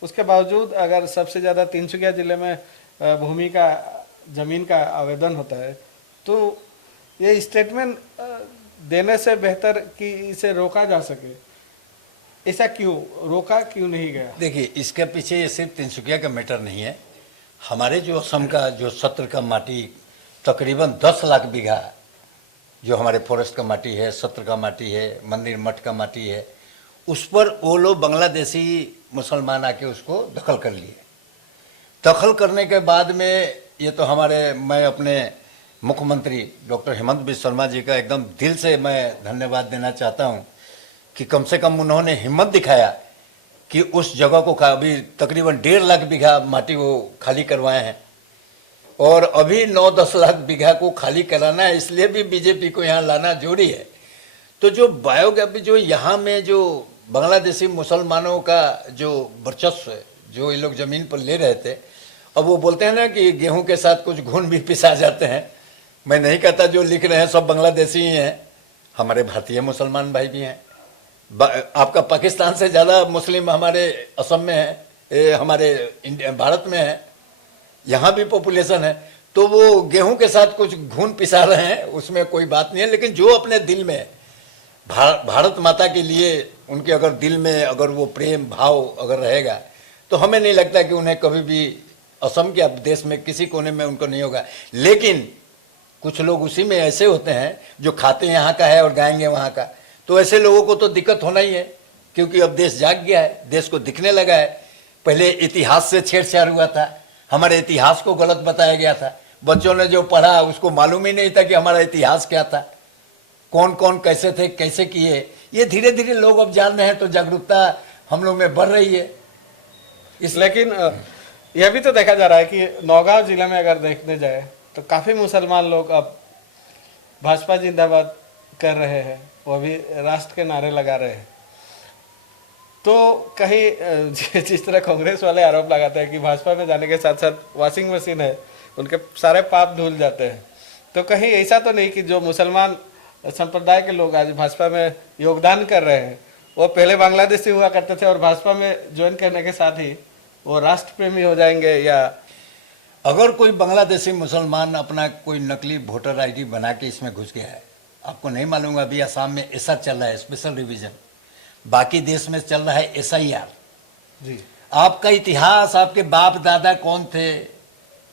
उसके बावजूद अगर सबसे ज्यादा तिनसुकिया जिले में भूमि का, जमीन का आवेदन होता है, तो ये स्टेटमेंट देने से बेहतर कि इसे रोका जा सके, ऐसा क्यों रोका क्यों नहीं गया? देखिए, इसके पीछे ये सिर्फ तिनसुकिया का मैटर नहीं है। हमारे जो असम का जो सत्र का माटी, तकरीबन 10 लाख बीघा जो हमारे फॉरेस्ट का माटी है, सत्र का माटी है, मंदिर मठ का माटी है, उस पर वो लोग बांग्लादेशी मुसलमान आके उसको दखल कर लिए। दखल करने के बाद में ये तो मैं अपने मुख्यमंत्री डॉक्टर हेमंत बिस्वा शर्मा जी का एकदम दिल से मैं धन्यवाद देना चाहता हूँ कि कम से कम उन्होंने हिम्मत दिखाया कि उस जगह को अभी तकरीबन 1.5 लाख बीघा माटी वो खाली करवाए हैं, और अभी 9-10 लाख बीघा को खाली कराना है, इसलिए भी बीजेपी को यहाँ लाना जरूरी है। तो जो बायोगैप, जो यहाँ में जो बांग्लादेशी मुसलमानों का जो वर्चस्व है, जो ये लोग जमीन पर ले रहे थे, अब वो बोलते हैं ना कि गेहूं के साथ कुछ घुन भी पिसा जाते हैं। मैं नहीं कहता जो लिख रहे हैं सब बांग्लादेशी ही हैं, हमारे भारतीय मुसलमान भाई भी हैं। आपका पाकिस्तान से ज़्यादा मुस्लिम हमारे असम में है, हमारे भारत में है, यहाँ भी पॉपुलेशन है। तो वो गेहूं के साथ कुछ घुन पिसा रहे हैं, उसमें कोई बात नहीं है। लेकिन जो अपने दिल में भारत माता के लिए उनके अगर दिल में अगर वो प्रेम भाव अगर रहेगा, तो हमें नहीं लगता कि उन्हें कभी भी असम के देश में किसी कोने में उनको नहीं होगा। लेकिन कुछ लोग उसी में ऐसे होते हैं जो खाते यहाँ का है और गाएंगे वहाँ का, तो ऐसे लोगों को तो दिक्कत होना ही है, क्योंकि अब देश जाग गया है, देश को दिखने लगा है। पहले इतिहास से छेड़छाड़ हुआ था, हमारे इतिहास को गलत बताया गया था। बच्चों ने जो पढ़ा उसको मालूम ही नहीं था कि हमारा इतिहास क्या था, कौन कौन कैसे थे, कैसे किए। ये धीरे धीरे लोग अब जान रहे हैं, तो जागरूकता हम लोग में बढ़ रही है। लेकिन यह भी तो देखा जा रहा है कि नौगांव जिले में अगर देखने जाए तो काफी मुसलमान लोग अब भाजपा जिंदाबाद कर रहे हैं, वो भी राष्ट्र के नारे लगा रहे हैं। तो कहीं जिस तरह कांग्रेस वाले आरोप लगाते हैं कि भाजपा में जाने के साथ साथ वॉशिंग मशीन है, उनके सारे पाप धुल जाते हैं, तो कहीं ऐसा तो नहीं कि जो मुसलमान संप्रदाय के लोग आज भाजपा में योगदान कर रहे हैं, वो पहले बांग्लादेशी हुआ करते थे और भाजपा में ज्वाइन करने के साथ ही वो राष्ट्र प्रेमी हो जाएंगे? या अगर कोई बांग्लादेशी मुसलमान अपना कोई नकली वोटर आईडी बना के इसमें घुस गया है, आपको नहीं मालूम, अभी असम में ऐसा चल रहा है स्पेशल रिवीजन, बाकी देश में चल रहा है SIR जी। आपका इतिहास, आपके बाप दादा कौन थे,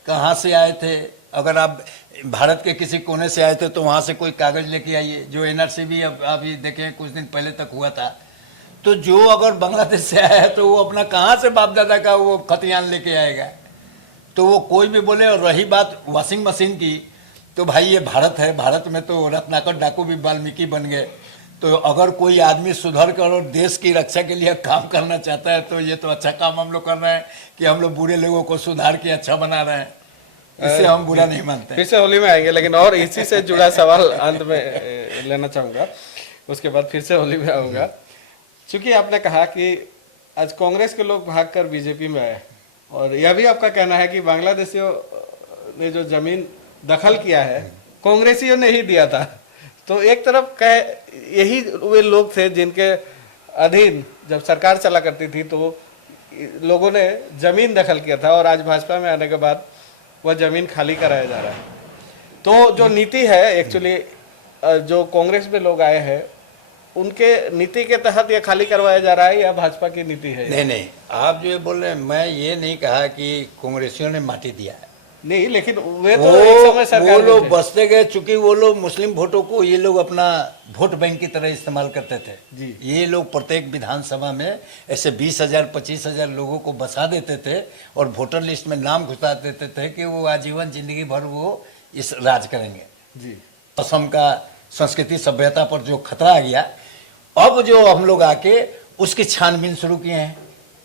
कहाँ से आए थे, अगर आप भारत के किसी कोने से आए थे तो वहाँ से कोई कागज लेके आइए। जो NRC भी अभी देखें कुछ दिन पहले तक हुआ था, तो जो अगर बांग्लादेश से आया है तो वो अपना कहाँ से बाप दादा का वो खतियान लेके आएगा, तो वो कोई भी बोले। और रही बात वॉशिंग मशीन की, तो भाई ये भारत है, भारत में तो रत्नाकर डाकू भी वाल्मीकि बन गए। तो अगर कोई आदमी सुधर कर और देश की रक्षा के लिए काम करना चाहता है, तो ये तो अच्छा काम हम लोग कर रहे हैं कि हम लोग बुरे लोगों को सुधार के अच्छा बना रहे हैं, इससे हम बुरा नहीं मानते। फिर से होली में आएंगे, लेकिन और इसी से जुड़ा सवाल अंत में लेना चाहूंगा, उसके बाद फिर से होली में आऊंगा। चूंकि आपने कहा कि आज कांग्रेस के लोग भागकर बीजेपी में आए और यह भी आपका कहना है कि बांग्लादेशियों ने जो जमीन दखल किया है कांग्रेसियों ने ही दिया था। तो एक तरफ कह यही वे लोग थे जिनके अधीन जब सरकार चला करती थी तो लोगों ने जमीन दखल किया था, और आज भाजपा में आने के बाद वह जमीन खाली कराया जा रहा है। तो जो नीति है एक्चुअली जो कांग्रेस में लोग आए हैं उनके नीति के तहत यह खाली करवाया जा रहा है या भाजपा की नीति है? नहीं नहीं, आप जो ये बोल रहे हैं, मैं ये नहीं कहा कि कांग्रेसियों ने माटी दिया है। नहीं, लेकिन वे तो एक समय सरकार वो में लोग थे। बसते गए, चूंकि वो लोग मुस्लिम वोटों को ये लोग अपना वोट बैंक की तरह इस्तेमाल करते थे जी। ये लोग प्रत्येक विधानसभा में ऐसे 20,000 25,000 लोगों को बसा देते थे और वोटर लिस्ट में नाम घुसा देते थे कि वो आजीवन जिंदगी भर वो इस राज करेंगे जी। असम का संस्कृति सभ्यता पर जो खतरा आ गया, अब जो हम लोग आके उसकी छानबीन शुरू किए हैं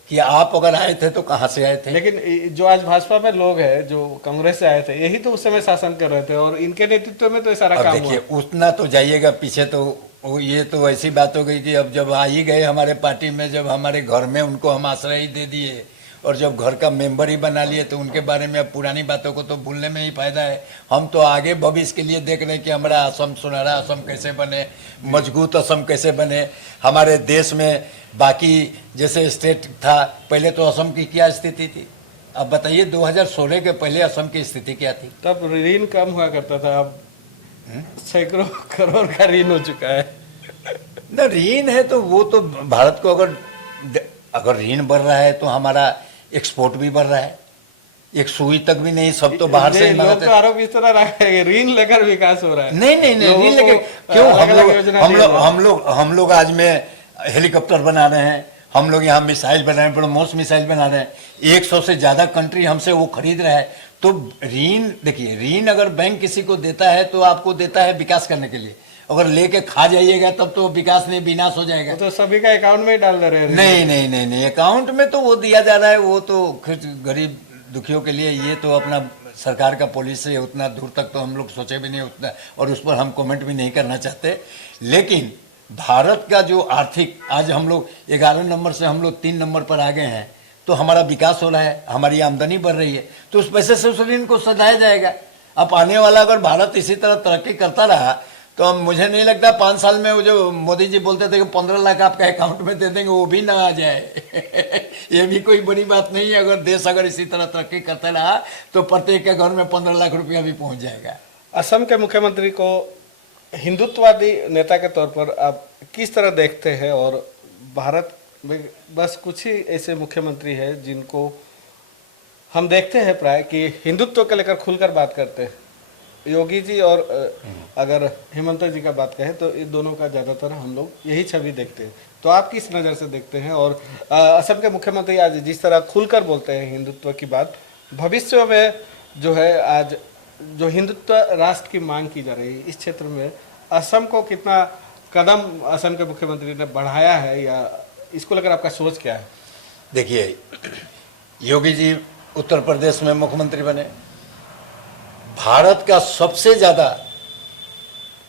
कि आप अगर आए थे तो कहाँ से आए थे। लेकिन जो आज भाजपा में लोग हैं जो कांग्रेस से आए थे यही तो उस समय शासन कर रहे थे और इनके नेतृत्व में तो ये सारा अब काम देखिए हुआ। उतना तो जाइएगा पीछे, तो ये तो ऐसी बात हो गई कि अब जब आ ही गए हमारे पार्टी में, जब हमारे घर में उनको हम आश्रय ही दे दिए और जब घर का मेंबर ही बना लिए तो उनके बारे में अब पुरानी बातों को तो भूलने में ही फायदा है। हम तो आगे भविष्य के लिए देख रहे हैं कि हमारा असम, सुनहरा असम कैसे बने, मजबूत असम कैसे बने। हमारे देश में बाकी जैसे स्टेट था पहले, तो असम की क्या स्थिति थी? अब बताइए 2016 के पहले असम की स्थिति क्या थी? तब ऋण कम हुआ करता था, अब सैकड़ों करोड़ का ऋण हो चुका है। न ऋण है तो वो तो भारत को अगर ऋण बढ़ रहा है तो हमारा एक्सपोर्ट भी बढ़ रहा है। एक सुई तक भी नहीं, सब तो बाहर से ही लोग मंगाते तो आरोप इस तरह रखते हैं कि ऋण लेकर विकास हो रहा है। नहीं नहीं नहीं, लोगों ऋण को लेके क्यों? अलग-अलग योजना दी है। हम लोग आज में हेलीकॉप्टर बना रहे हैं, हम लोग यहाँ मिसाइल बना रहे हैं, ब्रह्मोस मिसाइल बना रहे हैं, 100 से ज्यादा कंट्री हमसे वो खरीद रहा है। तो ऋण देखिए, ऋण अगर बैंक किसी को देता है तो आपको देता है विकास करने के लिए, अगर लेके खा जाइएगा तब तो विकास नहीं, विनाश हो जाएगा। वो तो सभी का अकाउंट में ही डाल दे रहे हैं। नहीं नहीं नहीं नहीं, अकाउंट में तो वो दिया जा रहा है, वो तो गरीब दुखियों के लिए, ये तो अपना सरकार का पॉलिसी है, उतना दूर तक तो हम लोग सोचे भी नहीं उतना, और उस पर हम कमेंट भी नहीं करना चाहते। लेकिन भारत का जो आर्थिक, आज हम लोग 11 नंबर से हम लोग 3 नंबर पर आ गए हैं, तो हमारा विकास हो रहा है, हमारी आमदनी बढ़ रही है, तो उस पैसे से उस ऋण को सधाया जाएगा। अब आने वाला अगर भारत इसी तरह तरक्की करता रहा तो अब मुझे नहीं लगता 5 साल में वो जो मोदी जी बोलते थे कि 15 लाख आपका अकाउंट में दे देंगे, वो भी ना आ जाए। ये भी कोई बड़ी बात नहीं है। अगर देश अगर इसी तरह तरक्की करता रहा तो प्रत्येक के घर में 15 लाख रुपया भी पहुंच जाएगा। असम के मुख्यमंत्री को हिंदुत्ववादी नेता के तौर पर आप किस तरह देखते हैं? और भारत में बस कुछ ही ऐसे मुख्यमंत्री हैं जिनको हम देखते हैं प्राय कि हिंदुत्व को लेकर खुलकर बात करते हैं। योगी जी और अगर हेमंत जी का बात कहें तो इन दोनों का ज़्यादातर हम लोग यही छवि देखते हैं। तो आप किस नज़र से देखते हैं? और असम के मुख्यमंत्री आज जिस तरह खुलकर बोलते हैं हिंदुत्व की बात, भविष्य में जो है आज जो हिंदुत्व राष्ट्र की मांग की जा रही है इस क्षेत्र में असम को कितना कदम असम के मुख्यमंत्री ने बढ़ाया है, या इसको लेकर आपका सोच क्या है? देखिए, योगी जी उत्तर प्रदेश में मुख्यमंत्री बने, भारत का सबसे ज्यादा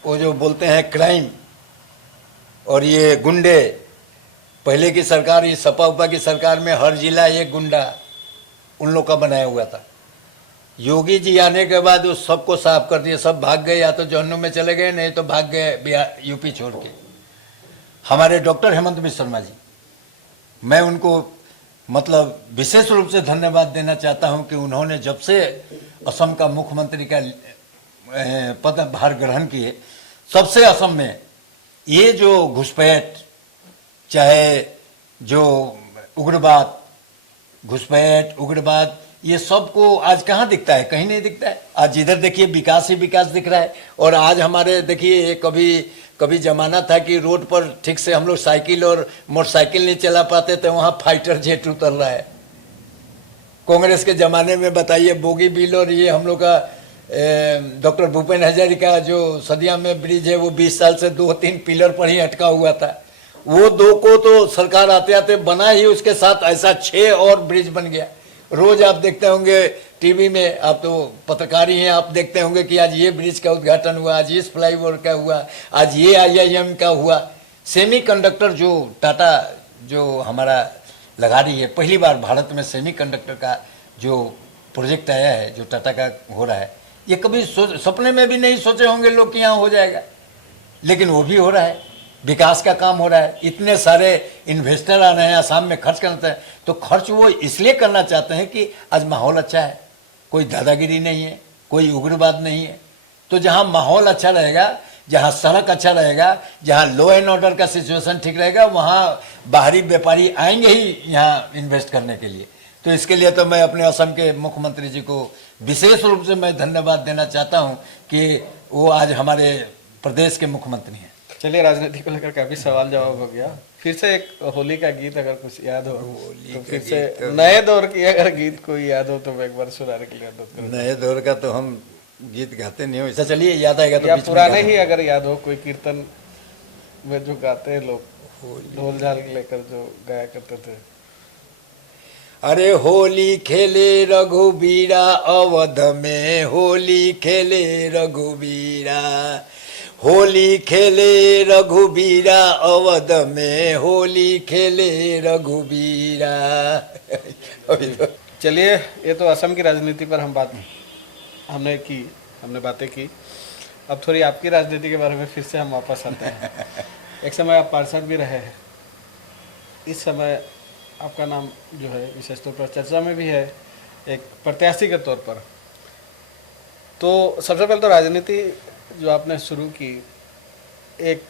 वो जो बोलते हैं क्राइम और ये गुंडे, पहले की सरकार, ये सपा उपा की सरकार में हर जिला एक गुंडा उन लोग का बनाया हुआ था। योगी जी आने के बाद वो सबको साफ कर दिए, सब भाग गए, या तो जहन्नुम में चले गए, नहीं तो भाग गए बिहार यूपी छोड़ के। हमारे डॉक्टर हेमंत बिस्वा शर्मा जी, मैं उनको मतलब विशेष रूप से धन्यवाद देना चाहता हूं कि उन्होंने जब से असम का मुख्यमंत्री का पदभार ग्रहण किए, सबसे असम में ये जो घुसपैठ, चाहे जो उग्रवाद, घुसपैठ, उग्रवाद, ये सबको आज कहाँ दिखता है? कहीं नहीं दिखता है। आज इधर देखिए विकास ही विकास दिख रहा है। और आज हमारे देखिए कभी जमाना था कि रोड पर ठीक से हम लोग साइकिल और मोटरसाइकिल नहीं चला पाते थे, वहां फाइटर जेट उतर रहा है। कांग्रेस के जमाने में बताइए बोगी बिल और ये हम लोग का डॉक्टर भूपेन हजारिका जो सदिया में ब्रिज है वो 20 साल से 2-3 पिलर पर ही अटका हुआ था। वो 2 को तो सरकार आते आते बना ही, उसके साथ ऐसा 6 और ब्रिज बन गया। रोज आप देखते होंगे टीवी में, आप तो पत्रकार ही हैं, आप देखते होंगे कि आज ये ब्रिज का उद्घाटन हुआ, आज इस फ्लाईओवर का हुआ, आज ये IIM का हुआ। सेमीकंडक्टर जो टाटा जो हमारा लगा रही है। पहली बार भारत में सेमीकंडक्टर का जो प्रोजेक्ट आया है, जो टाटा का हो रहा है, ये कभी सपने में भी नहीं सोचे होंगे लोग कि यहाँ हो जाएगा, लेकिन वो भी हो रहा है। विकास का काम हो रहा है, इतने सारे इन्वेस्टर आ रहे हैं, आसाम में खर्च करते हैं, तो खर्च वो इसलिए करना चाहते हैं कि आज माहौल अच्छा है, कोई दादागिरी नहीं है, कोई उग्रवाद नहीं है। तो जहाँ माहौल अच्छा रहेगा, जहाँ सड़क अच्छा रहेगा, जहाँ लॉ एंड ऑर्डर का सिचुएशन ठीक रहेगा, वहाँ बाहरी व्यापारी आएंगे ही यहाँ इन्वेस्ट करने के लिए। तो इसके लिए तो मैं अपने असम के मुख्यमंत्री जी को विशेष रूप से मैं धन्यवाद देना चाहता हूँ कि वो आज हमारे प्रदेश के मुख्यमंत्री हैं। चलिए, राजनीति को लेकर काफी सवाल जवाब हो गया। फिर से एक होली का गीत अगर कुछ याद हो तो फिर से नए दौर की अगर गीत कोई याद हो तो एक बार सुनाने के लिए अनुरोध करूं। नए दौर का तो हम गीत गाते नहीं हो, ऐसा चलिए याद आएगा तो या बीच में पुराने गा ही अगर याद हो, कोई कीर्तन में जो गाते हैं लोग, ढोल झाल लेकर जो गाया करते थे। अरे होली खेले रघुबीरा अवध में, होली खेले रघुबीरा, होली खेले रघुबीरा अवध में, होली खेले रघुबीरा। चलिए, ये तो असम की राजनीति पर हमने बातें की। अब थोड़ी आपकी राजनीति के बारे में फिर से हम वापस आते हैं। एक समय आप पार्षद भी रहे हैं, इस समय आपका नाम जो है विशेष तौर पर चर्चा में भी है एक प्रत्याशी के तौर पर। तो सबसे पहले तो राजनीति जो आपने शुरू की, एक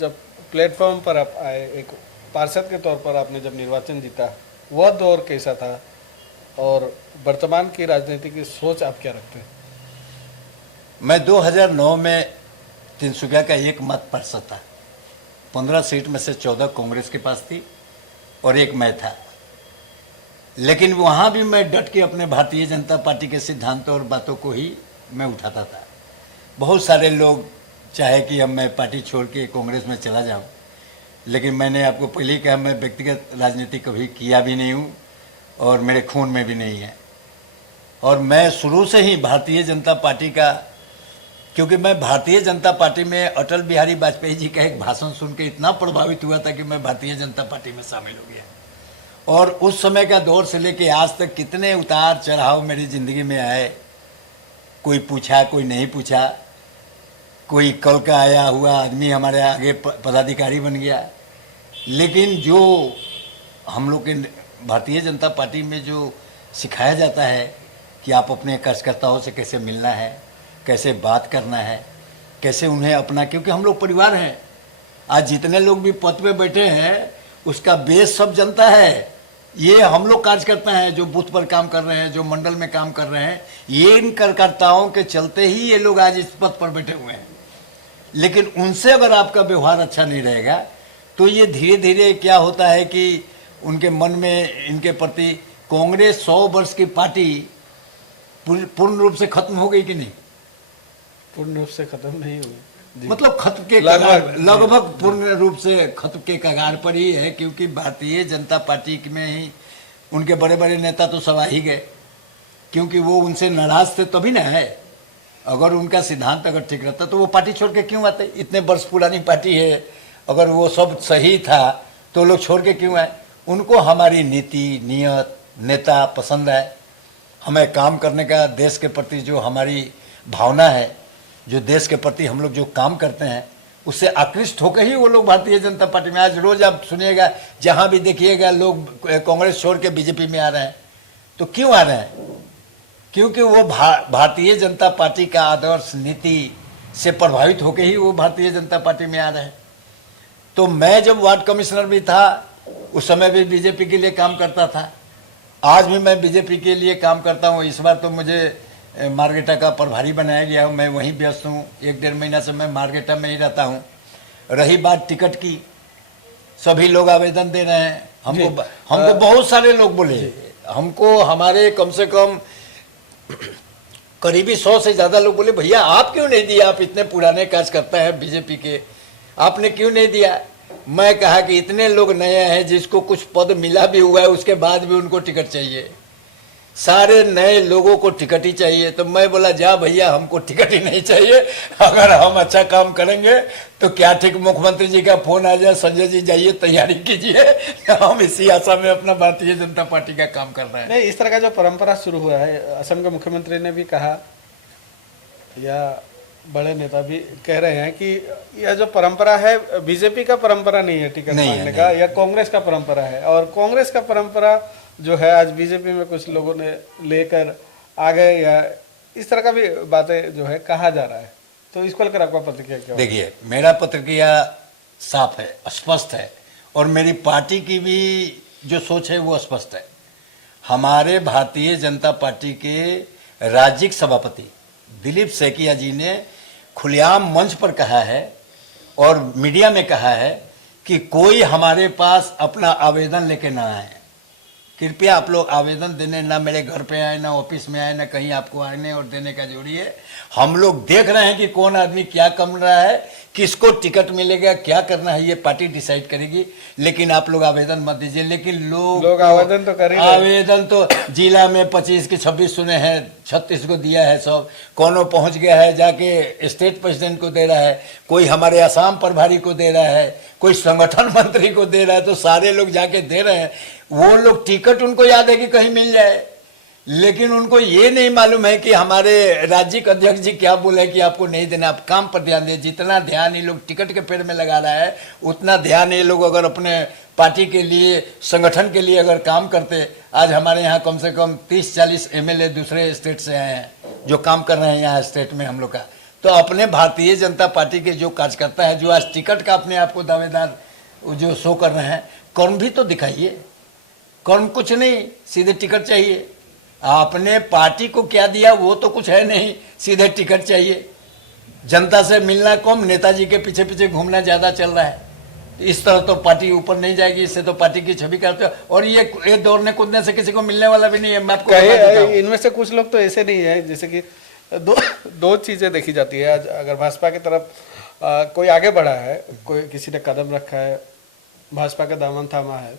जब प्लेटफॉर्म पर आप आए, एक पार्षद के तौर पर आपने जब निर्वाचन जीता, वह दौर कैसा था और वर्तमान की राजनीति की सोच आप क्या रखते हैं? मैं 2009 में तिनसुकिया का एक मत पार्षद था। 15 सीट में से 14 कांग्रेस के पास थी और एक मैं था, लेकिन वहाँ भी मैं डट के अपने भारतीय जनता पार्टी के सिद्धांतों और बातों को ही मैं उठाता था। बहुत सारे लोग चाहे कि अब मैं पार्टी छोड़ के कांग्रेस में चला जाऊं, लेकिन मैंने आपको पहले ही कहा मैं व्यक्तिगत राजनीति कभी किया भी नहीं हूं और मेरे खून में भी नहीं है। और मैं शुरू से ही भारतीय जनता पार्टी का, क्योंकि मैं भारतीय जनता पार्टी में अटल बिहारी वाजपेयी जी का एक भाषण सुन के इतना प्रभावित हुआ था कि मैं भारतीय जनता पार्टी में शामिल हो गया। और उस समय का दौर से लेके आज तक कितने उतार चढ़ाव मेरी ज़िंदगी में आए, कोई पूछा कोई नहीं पूछा, कोई कल का आया हुआ आदमी हमारे आगे पदाधिकारी बन गया, लेकिन जो हम लोग के भारतीय जनता पार्टी में जो सिखाया जाता है कि आप अपने कार्यकर्ताओं से कैसे मिलना है, कैसे बात करना है, कैसे उन्हें अपना, क्योंकि हम लोग परिवार हैं। आज जितने लोग भी पद पे बैठे हैं उसका बेस सब जनता है। ये हम लोग कार्यकर्ता हैं जो बूथ पर काम कर रहे हैं, जो मंडल में काम कर रहे हैं, ये इन कार्यकर्ताओं के चलते ही ये लोग आज इस पद पर बैठे हुए हैं। लेकिन उनसे अगर आपका व्यवहार अच्छा नहीं रहेगा तो ये धीरे धीरे क्या होता है कि उनके मन में इनके प्रति कांग्रेस 100 वर्ष की पार्टी पूर्ण रूप से खत्म हो गई कि नहीं? पूर्ण रूप से खत्म नहीं हुई, मतलब खत्म के लगभग पूर्ण रूप से खत्म के कगार पर ही है, क्योंकि भारतीय जनता पार्टी में ही उनके बड़े बड़े नेता तो सब आ ही गए, क्योंकि वो उनसे नाराज थे तभी ना है। अगर उनका सिद्धांत अगर ठीक रहता तो वो पार्टी छोड़ के क्यों आते? इतने वर्ष पुरानी पार्टी है, अगर वो सब सही था तो लोग छोड़ के क्यों आए? उनको हमारी नीति, नियत, नेता पसंद है, हमें काम करने का, देश के प्रति जो हमारी भावना है, जो देश के प्रति हम लोग जो काम करते हैं, उससे आकृष्ट होकर ही वो लोग भारतीय जनता पार्टी में। आज रोज आप सुनिएगा, जहाँ भी देखिएगा लोग कांग्रेस छोड़ के बीजेपी में आ रहे हैं। तो क्यों आ रहे हैं? क्योंकि वो भारतीय जनता पार्टी का आदर्श नीति से प्रभावित होकर ही वो भारतीय जनता पार्टी में आ रहे हैं। तो मैं जब वार्ड कमिश्नर भी था उस समय भी बीजेपी के लिए काम करता था, आज भी मैं बीजेपी के लिए काम करता हूँ। इस बार तो मुझे मार्गेटा का प्रभारी बनाया गया, मैं वहीं व्यस्त हूँ। 1-1.5 महीना से मैं मार्गेटा में ही रहता हूँ। रही बात टिकट की, सभी लोग आवेदन दे रहे हैं। हमको बहुत सारे लोग बोले, हमको हमारे कम से कम करीबी 100 से ज़्यादा लोग बोले भैया आप क्यों नहीं दिया, आप इतने पुराने कार्यकर्ता हैं बीजेपी के, आपने क्यों नहीं दिया? मैं कहा कि इतने लोग नए हैं जिसको कुछ पद मिला भी हुआ है उसके बाद भी उनको टिकट चाहिए। सारे नए लोगों को टिकट ही चाहिए। तो मैं बोला जा भैया, हमको टिकट ही नहीं चाहिए, अगर हम अच्छा काम करेंगे तो क्या ठीक मुख्यमंत्री जी का फोन आ जाए, संजय जी जाइए तैयारी कीजिए, हम इसी आशा में अपना भारतीय जनता पार्टी का काम कर रहे हैं। नहीं, इस तरह का जो परंपरा शुरू हुआ है, असम के मुख्यमंत्री ने भी कहा या बड़े नेता भी कह रहे हैं कि यह जो परंपरा है बीजेपी का परंपरा नहीं है टिकट मांगने का, यह कांग्रेस का परंपरा है। और कांग्रेस का परंपरा जो है आज बीजेपी में कुछ लोगों ने लेकर आ गए, या इस तरह का भी बातें जो है कहा जा रहा है। तो इसको लेकर आपका प्रतिक्रिया क्या? देखिए, मेरा प्रतिक्रिया साफ है, स्पष्ट है, और मेरी पार्टी की भी जो सोच है वो स्पष्ट है। हमारे भारतीय जनता पार्टी के राज्यिक सभापति दिलीप सैकिया जी ने खुलेआम मंच पर कहा है और मीडिया में कहा है कि कोई हमारे पास अपना आवेदन लेके ना आए, कृपया आप लोग आवेदन देने ना मेरे घर पे आए, ना ऑफिस में आए, ना कहीं आपको आने और देने का जरूरी है। हम लोग देख रहे हैं कि कौन आदमी क्या कर रहा है, किसको टिकट मिलेगा, क्या करना है, ये पार्टी डिसाइड करेगी। लेकिन आप लोग आवेदन मत दीजिए। लेकिन लोग आवेदन तो करेंगे। आवेदन तो जिला में 25 की 26 सुने हैं, 36 को दिया है, सब कोनो पहुंच गया है, जाके स्टेट प्रेसिडेंट को दे रहा है, कोई हमारे आसाम प्रभारी को दे रहा है, कोई संगठन मंत्री को दे रहा है, तो सारे लोग जाके दे रहे हैं। वो लोग टिकट उनको याद है कि कहीं मिल जाए, लेकिन उनको ये नहीं मालूम है कि हमारे राज्य के अध्यक्ष जी क्या बोले कि आपको नहीं देना, आप काम पर ध्यान दें। जितना ध्यान ये लोग टिकट के पेड़ में लगा रहा है, उतना ध्यान ये लोग अगर अपने पार्टी के लिए, संगठन के लिए अगर काम करते। आज हमारे यहाँ कम से कम 30-40 एमएलए दूसरे स्टेट से आए हैं जो काम कर रहे हैं यहाँ स्टेट में हम लोग का। तो अपने भारतीय जनता पार्टी के जो कार्यकर्ता है, जो आज टिकट का अपने आप को दावेदार जो शो कर रहे हैं, कर्म भी तो दिखाइए। कर्म कुछ नहीं, सीधे टिकट चाहिए। आपने पार्टी को क्या दिया वो तो कुछ है नहीं, सीधे टिकट चाहिए। जनता से मिलना कम, नेताजी के पीछे पीछे घूमना ज्यादा चल रहा है। इस तरह तो पार्टी ऊपर नहीं जाएगी, इससे तो पार्टी की छवि करते हो। और ये दौड़ने कूदने से किसी को मिलने वाला भी नहीं है। मैं आपको इनमें से कुछ लोग तो ऐसे नहीं है, जैसे कि दो चीजें देखी जाती है। आज अगर भाजपा की तरफ कोई आगे बढ़ा है, कोई किसी ने कदम रखा है, भाजपा का दामन थामा है,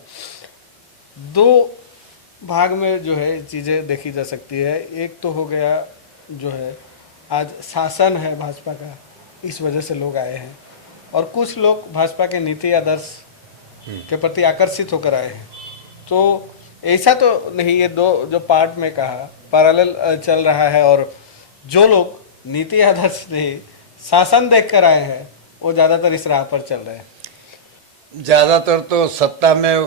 दो भाग में जो है चीज़ें देखी जा सकती है। एक तो हो गया जो है आज शासन है भाजपा का, इस वजह से लोग आए हैं, और कुछ लोग भाजपा के नीति आदर्श के प्रति आकर्षित होकर आए हैं। तो ऐसा तो नहीं, ये दो जो पार्ट में कहा पैरेलल चल रहा है, और जो लोग नीति आदर्श नहीं शासन देखकर आए हैं वो ज़्यादातर इस राह पर चल रहे हैं। ज़्यादातर तो सत्ता में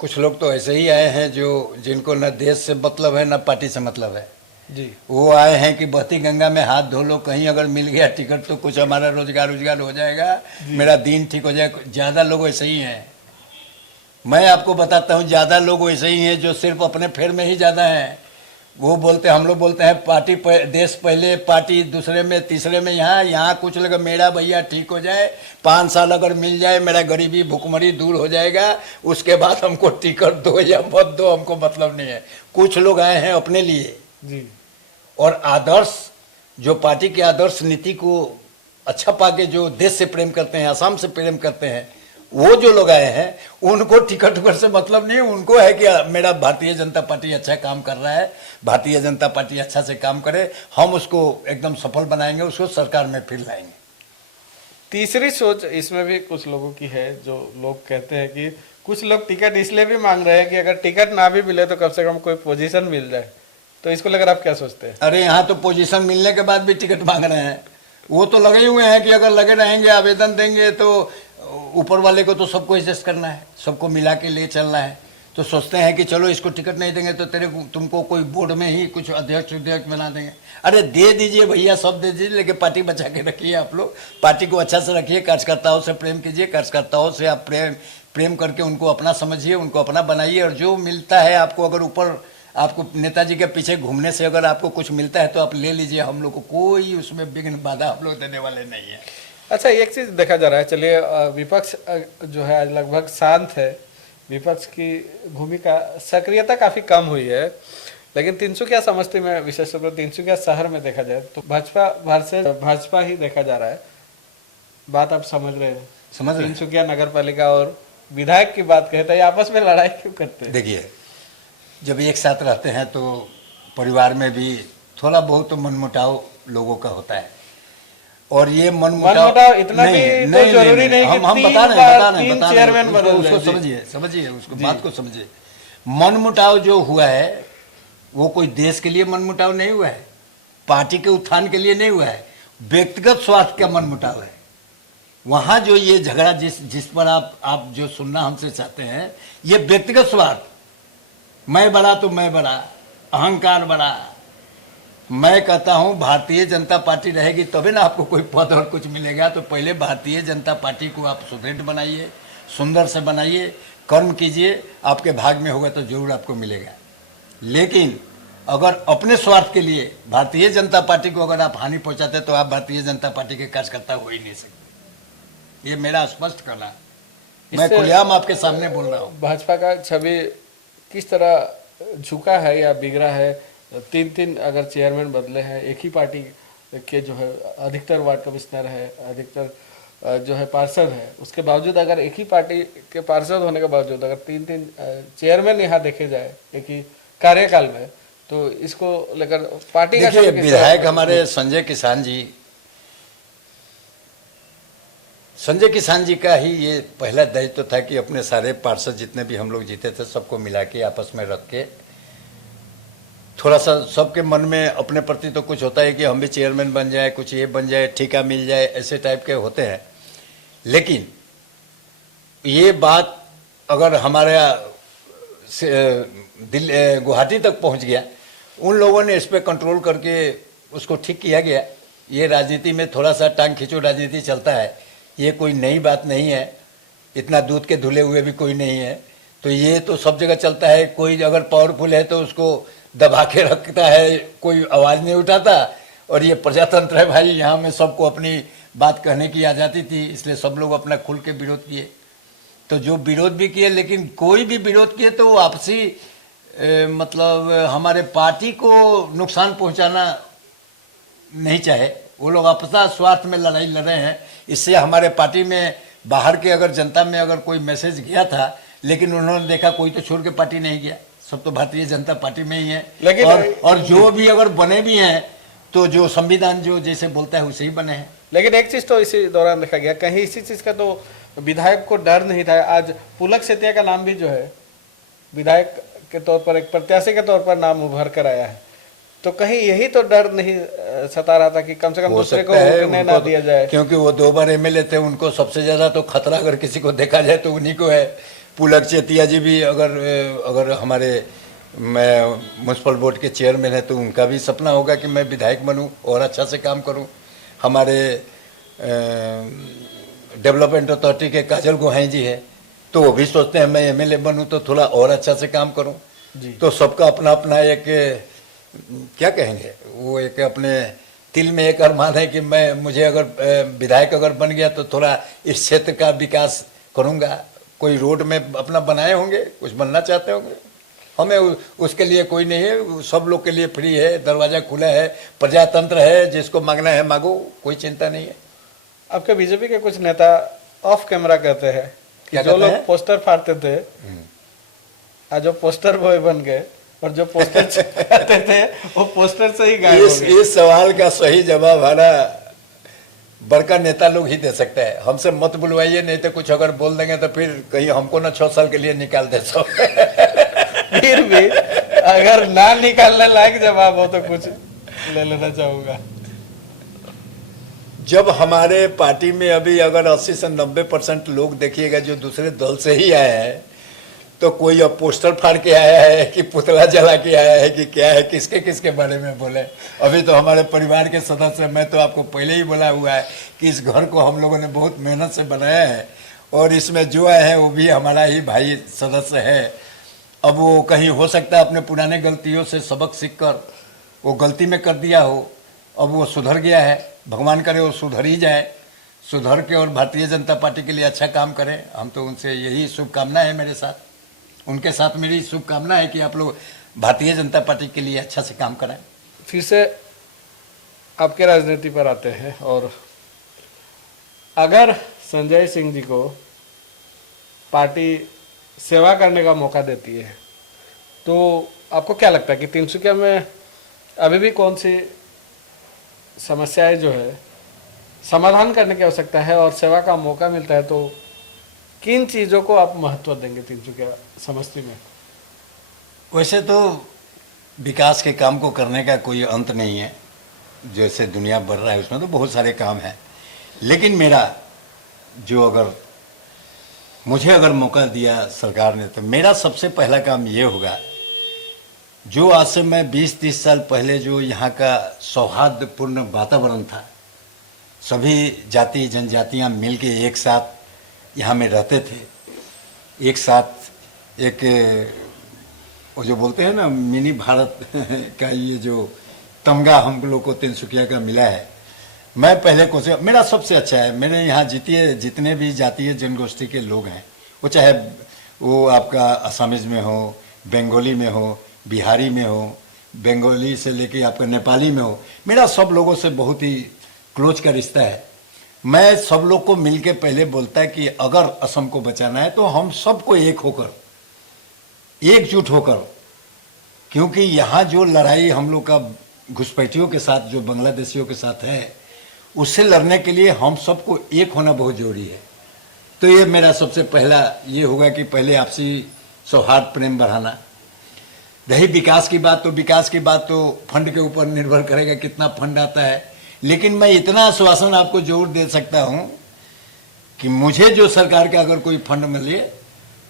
कुछ लोग तो ऐसे ही आए हैं जो जिनको न देश से मतलब है न पार्टी से मतलब है जी। वो आए हैं कि बहती गंगा में हाथ धो लो, कहीं अगर मिल गया टिकट तो कुछ हमारा रोजगार हो जाएगा, मेरा दिन ठीक हो जाएगा। ज़्यादा लोग ऐसे ही हैं। मैं आपको बताता हूँ, ज़्यादा लोग वैसे ही हैं जो सिर्फ अपने फेर में ही ज़्यादा हैं। वो बोलते, हम लोग बोलते हैं पार्टी देश पहले, पार्टी दूसरे में, तीसरे में। यहाँ कुछ लगा मेरा भैया ठीक हो जाए, 5 साल अगर मिल जाए, मेरा गरीबी भुखमरी दूर हो जाएगा, उसके बाद हमको टिकट दो या मत दो, हमको मतलब नहीं है। कुछ लोग आए हैं अपने लिए जी, और आदर्श, जो पार्टी के आदर्श नीति को अच्छा पाके जो देश से प्रेम करते हैं, आसाम से प्रेम करते हैं, वो जो लोग आए हैं उनको टिकट पर से मतलब नहीं है। उनको है कि मेरा भारतीय जनता पार्टी अच्छा काम कर रहा है, भारतीय जनता पार्टी अच्छा से काम करे, हम उसको एकदम सफल बनाएंगे, उसको सरकार में फिर लाएंगे। तीसरी सोच इसमें भी कुछ लोगों की है, जो लोग कहते हैं कि कुछ लोग टिकट इसलिए भी मांग रहे हैं कि अगर टिकट ना भी मिले तो कम से कम कोई पोजीशन मिल जाए। तो इसको लेकर आप क्या सोचते हैं? अरे यहाँ तो पोजीशन मिलने के बाद भी टिकट मांग रहे हैं। वो तो लगे हुए हैं कि अगर लगे रहेंगे, आवेदन देंगे तो ऊपर वाले को तो सबको एडजस्ट करना है, सबको मिला के ले चलना है। तो सोचते हैं कि चलो इसको टिकट नहीं देंगे तो तुमको कोई बोर्ड में ही कुछ अध्यक्ष बना देंगे। अरे दे दीजिए भैया, सब दे दीजिए, लेकिन पार्टी बचा के रखिए। आप लोग पार्टी को अच्छा से रखिए, कार्यकर्ताओं से प्रेम कीजिए, कार्यकर्ताओं से आप प्रेम करके उनको अपना समझिए, उनको अपना बनाइए। और जो मिलता है आपको, अगर ऊपर आपको नेताजी के पीछे घूमने से अगर आपको कुछ मिलता है तो आप ले लीजिए। हम लोग को कोई उसमें विघ्न बाधा हम लोग देने वाले नहीं है। अच्छा, एक चीज देखा जा रहा है, चलिए विपक्ष जो है आज लगभग शांत है, विपक्ष की भूमिका सक्रियता काफी कम हुई है, लेकिन तिनसुकिया समष्टि में, विशेष रूप से तिनसुकिया शहर में देखा जाए तो भाजपा ही देखा जा रहा है। बात आप समझ रहे हैं? समझ रहे? तिनसुकिया नगर पालिका और विधायक की बात कहते हैं, आपस में लड़ाई क्यों करते हैं? देखिए, जब एक साथ रहते हैं तो परिवार में भी थोड़ा बहुत तो मनमुटाव लोगों का होता है। और ये मनमुटाव इतना भी तो जरूरी नहीं कि हम तीन बता रहे चेयरमैन हैं बदल उसको जाए। समझिए उसको, बात को समझिए। मनमुटाव जो हुआ है वो कोई देश के लिए मनमुटाव नहीं हुआ है, पार्टी के उत्थान के लिए नहीं हुआ है, व्यक्तिगत स्वार्थ का मनमुटाव है। वहां जो ये झगड़ा जिस पर आप जो सुनना हमसे चाहते हैं, ये व्यक्तिगत स्वार्थ, मैं बड़ा तो मैं बड़ा, अहंकार बड़ा। मैं कहता हूं भारतीय जनता पार्टी रहेगी तभी ना आपको कोई पद और कुछ मिलेगा। तो पहले भारतीय जनता पार्टी को आप सुदृढ़ बनाइए, सुंदर से बनाइए, कर्म कीजिए, आपके भाग में होगा तो जरूर आपको मिलेगा। लेकिन अगर अपने स्वार्थ के लिए भारतीय जनता पार्टी को अगर आप हानि पहुंचाते तो आप भारतीय जनता पार्टी के कार्यकर्ता हो ही नहीं सकते। ये मेरा स्पष्ट करना, मैं खुलेआम आपके सामने बोल रहा हूँ। भाजपा का छवि किस तरह झुका है या बिगड़ा है? तीन अगर चेयरमैन बदले हैं, एक ही पार्टी के जो है अधिकतर वार्ड कमिश्नर है, अधिकतर जो है पार्षद है, उसके बावजूद अगर एक ही पार्टी के पार्षद होने के बावजूद अगर तीन चेयरमैन यहाँ देखे जाए एक ही कार्यकाल में, तो इसको लेकर पार्टी का विधायक हमारे संजय किसान जी का ही ये पहला दायित्व था कि अपने सारे पार्षद जितने भी हम लोग जीते थे सबको मिला के आपस में रख के थोड़ा सा सबके मन में अपने प्रति तो कुछ होता है कि हम भी चेयरमैन बन जाए, कुछ ये बन जाए, ठेका मिल जाए, ऐसे टाइप के होते हैं। लेकिन ये बात अगर हमारे गुवाहाटी तक पहुंच गया, उन लोगों ने इस पर कंट्रोल करके उसको ठीक किया गया। ये राजनीति में थोड़ा सा टांग खींचो राजनीति चलता है, ये कोई नई बात नहीं है, इतना दूध के धुले हुए भी कोई नहीं है। तो ये तो सब जगह चलता है, कोई अगर पावरफुल है तो उसको दबा के रखता है, कोई आवाज़ नहीं उठाता। और ये प्रजातंत्र है भाई, यहाँ में सबको अपनी बात कहने की आज़ादी थी, इसलिए सब लोग अपना खुल के विरोध किए। तो जो विरोध भी किए, लेकिन कोई भी विरोध किए तो आपसी मतलब हमारे पार्टी को नुकसान पहुंचाना नहीं चाहे। वो लोग अपना स्वार्थ में लड़ाई लड़ रहे हैं। इससे हमारे पार्टी में बाहर के अगर जनता में अगर कोई मैसेज गया था, लेकिन उन्होंने देखा कोई तो छोड़ के पार्टी नहीं गया, सब तो भारतीय जनता पार्टी में ही है। लेकिन और जो भी अगर बने भी हैं तो जो संविधान जो जैसे बोलता है उसे ही बने हैं। लेकिन एक चीज तो इसी दौरान देखा गया, कहीं इसी चीज का तो विधायक को डर नहीं था। आज पुलक सेतिया का नाम भी जो है विधायक के तौर पर, एक प्रत्याशी के तौर पर नाम उभर कर आया है, तो कहीं यही तो डर नहीं सता रहा था कि कम से कम दूसरे को उठने ना दिया जाए? क्योंकि वो 2 बार एमएलए थे, उनको सबसे ज्यादा तो खतरा अगर किसी को देखा जाए तो उन्हीं को है। पुलक सेतिया जी भी अगर हमारे म्यूनसिपल बोर्ड के चेयरमैन है तो उनका भी सपना होगा कि मैं विधायक बनूं और अच्छा से काम करूं। हमारे डेवलपमेंट अथॉरिटी के काजल गोहाई जी है, तो वो भी सोचते हैं मैं एमएलए बनूं तो थोड़ा और अच्छा से काम करूं। तो सबका अपना अपना एक क्या कहेंगे, वो एक अपने दिल में एक अरमान है कि मुझे अगर विधायक अगर बन गया तो थोड़ा इस क्षेत्र का विकास करूंगा। कोई रोड में अपना बनाए होंगे, कुछ बनना चाहते होंगे, हमें उसके लिए कोई नहीं है, सब लोग के लिए फ्री है, दरवाजा खुला है, प्रजातंत्र है, जिसको मांगना है मांगो, कोई चिंता नहीं है। आपके बीजेपी के कुछ नेता ऑफ कैमरा कहते हैं कि जो लोग पोस्टर फाड़ते थे आज जो पोस्टर बॉय बन गए, और जो पोस्टर छापते थे वो पोस्टर से ही गायब हो गए। इस सवाल का सही जवाब हमारा बड़का नेता लोग ही दे सकते हैं। हमसे मत बुलवाइए, नहीं तो कुछ अगर बोल देंगे तो फिर कहीं हमको ना 6 साल के लिए निकाल दे सब। फिर भी अगर ना निकालने लायक जवाब हो तो कुछ ले लेना चाहूंगा। जब हमारे पार्टी में अभी अगर 80 से 90% लोग देखिएगा जो दूसरे दल से ही आए हैं, तो कोई अब पोस्टर फाड़ के आया है कि पुतला जला के आया है कि क्या है, किसके किसके बारे में बोले। अभी तो हमारे परिवार के सदस्य, मैं तो आपको पहले ही बोला हुआ है कि इस घर को हम लोगों ने बहुत मेहनत से बनाया है, और इसमें जो आए हैं वो भी हमारा ही भाई सदस्य है। अब वो कहीं हो सकता है अपने पुराने गलतियों से सबक सीख कर वो गलती में कर दिया हो, अब वो सुधर गया है, भगवान करे वो सुधर ही जाए, सुधर के और भारतीय जनता पार्टी के लिए अच्छा काम करें। हम तो उनसे यही शुभकामना है, मेरे साथ उनके साथ मेरी शुभकामना है कि आप लोग भारतीय जनता पार्टी के लिए अच्छा से काम करें। फिर से आपके राजनीति पर आते हैं, और अगर संजय सिंह जी को पार्टी सेवा करने का मौका देती है तो आपको क्या लगता है कि तिनसुकिया में अभी भी कौन सी समस्याएं जो है समाधान करने की आवश्यकता है और सेवा का मौका मिलता है तो किन चीज़ों को आप महत्व देंगे तिनसुकिया समष्टि में? वैसे तो विकास के काम को करने का कोई अंत नहीं है। जैसे दुनिया बढ़ रहा है उसमें तो बहुत सारे काम हैं, लेकिन मेरा जो मुझे अगर मौका दिया सरकार ने तो मेरा सबसे पहला काम ये होगा, जो आज से मैं 20-30 साल पहले जो यहाँ का सौहार्दपूर्ण वातावरण था, सभी जाति जनजातियाँ मिलके एक साथ यहाँ में रहते थे, एक साथ एक वो जो बोलते हैं ना मिनी भारत का ये जो तमगा हम लोग को तिनसुकिया का मिला है, मैं पहले कोशिश मेरा सबसे अच्छा है। मेरे यहाँ जितने भी जातीय जनगोष्ठी के लोग हैं, वो चाहे वो आपका असमीज में हो, बंगाली में हो, बिहारी में हो, बंगाली से लेके आपका नेपाली में हो, मेरा सब लोगों से बहुत ही क्लोज का रिश्ता है। मैं सब लोग को मिलके पहले बोलता है कि अगर असम को बचाना है तो हम सबको एक होकर एकजुट होकर, क्योंकि यहाँ जो लड़ाई हम लोग का घुसपैठियों के साथ जो बांग्लादेशियों के साथ है, उससे लड़ने के लिए हम सबको एक होना बहुत जरूरी है। तो ये मेरा सबसे पहला ये होगा कि पहले आपसी सौहार्द प्रेम बढ़ाना। रही विकास की बात, तो विकास की बात तो फंड के ऊपर निर्भर करेगा कितना फंड आता है, लेकिन मैं इतना आश्वासन आपको जरूर दे सकता हूँ कि मुझे जो सरकार का अगर कोई फंड मिले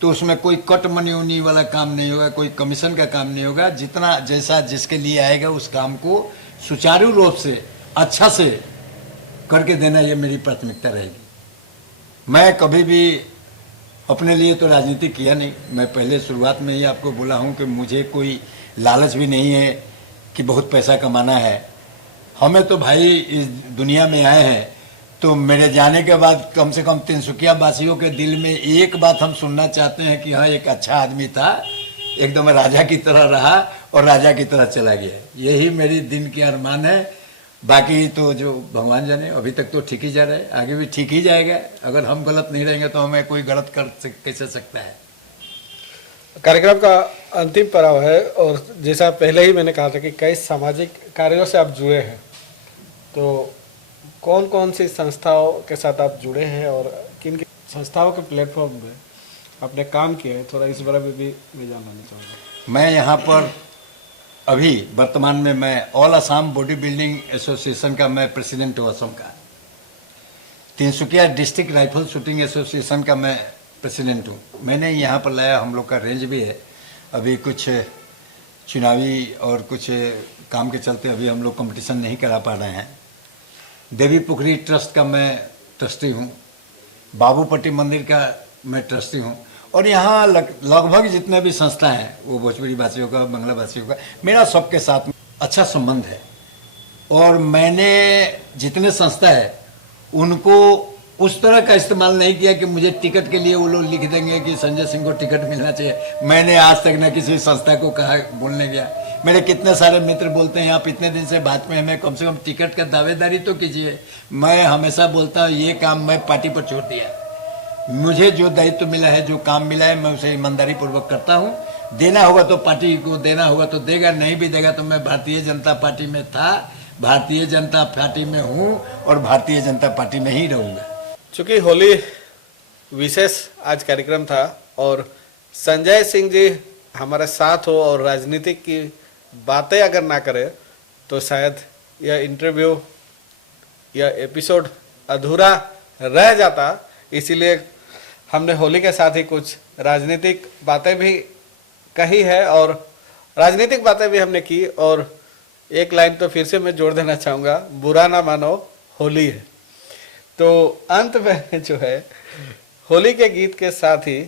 तो उसमें कोई कट मनी उनी वाला काम नहीं होगा, कोई कमीशन का काम नहीं होगा। जितना जैसा जिसके लिए आएगा उस काम को सुचारू रूप से अच्छा से करके देना, ये मेरी प्राथमिकता रहेगी। मैं कभी भी अपने लिए तो राजनीति किया नहीं। मैं पहले शुरुआत में ही आपको बोला हूँ कि मुझे कोई लालच भी नहीं है कि बहुत पैसा कमाना है। हमें तो भाई इस दुनिया में आए हैं तो मेरे जाने के बाद कम से कम तिनसुकिया वासियों के दिल में एक बात हम सुनना चाहते हैं कि हाँ, एक अच्छा आदमी था, एकदम राजा की तरह रहा और राजा की तरह चला गया। यही मेरी दिन की अरमान है। बाकी तो जो भगवान जाने, अभी तक तो ठीक ही जा रहा है, आगे भी ठीक ही जाएगा। अगर हम गलत नहीं रहेंगे तो हमें कोई गलत कैसे सकता है। कार्यक्रम का अंतिम पड़ाव है और जैसा पहले ही मैंने कहा था कि कई सामाजिक कार्यों से आप जुड़े हैं, तो कौन कौन सी संस्थाओं के साथ आप जुड़े हैं और किन किन संस्थाओं के प्लेटफॉर्म पे आपने काम किया है, थोड़ा इस बारे में भी मैं जानना चाहूँगा। मैं यहाँ पर अभी वर्तमान में मैं all Assam body building association का मैं प्रेसिडेंट हूँ असम का। Tinsukia district rifle shooting association का मैं प्रेसिडेंट हूँ। मैंने यहाँ पर लाया, हम लोग का रेंज भी है। अभी कुछ चुनावी और कुछ काम के चलते अभी हम लोग कंपटीशन नहीं करा पा रहे हैं। देवी पुखरी ट्रस्ट का मैं ट्रस्टी हूँ, बाबूपट्टी मंदिर का मैं ट्रस्टी हूँ, और यहाँ लगभग जितने भी संस्था हैं वो भोजपुरी भाषियों का, बांग्ला भाषियों का, मेरा सबके साथ अच्छा संबंध है। और मैंने जितने संस्था है उनको उस तरह का इस्तेमाल नहीं किया कि मुझे टिकट के लिए वो लोग लिख देंगे कि संजय सिंह को टिकट मिलना चाहिए। मैंने आज तक न किसी संस्था को कहा बोलने गया। मेरे कितने सारे मित्र बोलते हैं आप इतने दिन से बात में हमें कम से कम टिकट का दावेदारी तो कीजिए। मैं हमेशा बोलता हूँ ये काम मैं पार्टी पर छोड़ दिया। मुझे जो दायित्व मिला है, जो काम मिला है, मैं उसे ईमानदारी पूर्वक करता हूँ। देना होगा तो पार्टी को देना होगा तो देगा, नहीं भी देगा तो मैं भारतीय जनता पार्टी में था, भारतीय जनता पार्टी में हूँ और भारतीय जनता पार्टी में ही रहूँगा। चूँकि होली विशेष आज कार्यक्रम था और संजय सिंह जी हमारे साथ हो और राजनीतिक की बातें अगर ना करें तो शायद यह इंटरव्यू या एपिसोड अधूरा रह जाता। इसीलिए हमने होली के साथ ही कुछ राजनीतिक बातें भी कही है और राजनीतिक बातें भी हमने की। और एक लाइन तो फिर से मैं जोड़ देना चाहूँगा, बुरा ना मानो होली है। तो अंत में जो है होली के गीत के साथ ही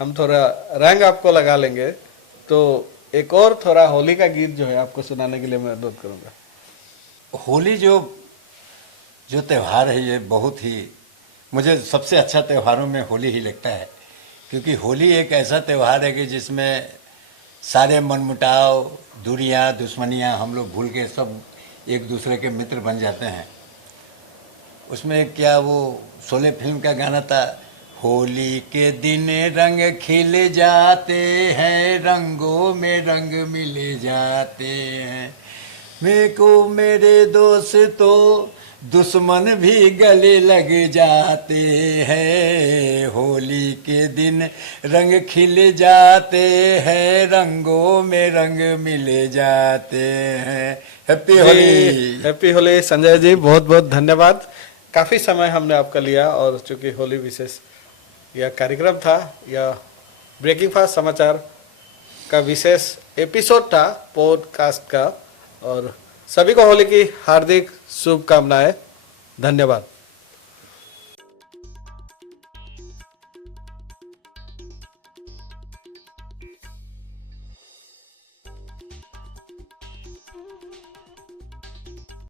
हम थोड़ा रंग आपको लगा लेंगे, तो एक और थोड़ा होली का गीत जो है आपको सुनाने के लिए मैं अनुरोध करूँगा। होली जो त्यौहार है ये बहुत ही, मुझे सबसे अच्छा त्योहारों में होली ही लगता है, क्योंकि होली एक ऐसा त्यौहार है कि जिसमें सारे मनमुटाव, दूरियां, दुश्मनियां हम लोग भूल के सब एक दूसरे के मित्र बन जाते हैं। उसमें क्या वो शोले फिल्म का गाना था, होली के दिन रंग खिल जाते हैं, रंगों में रंग मिल जाते हैं। मेरे को मेरे दोस्तों दुश्मन भी गले लग जाते हैं। होली के दिन रंग खिल जाते हैं, रंगों में रंग मिल जाते हैं। हैप्पी होली। हैप्पी होली संजय जी, बहुत बहुत धन्यवाद। काफ़ी समय हमने आपका लिया और चूंकि होली विशेष यह कार्यक्रम था, यह ब्रेकिंग फास्ट समाचार का विशेष एपिसोड था पॉडकास्ट का, और सभी को होली की हार्दिक शुभकामनाएं। धन्यवाद।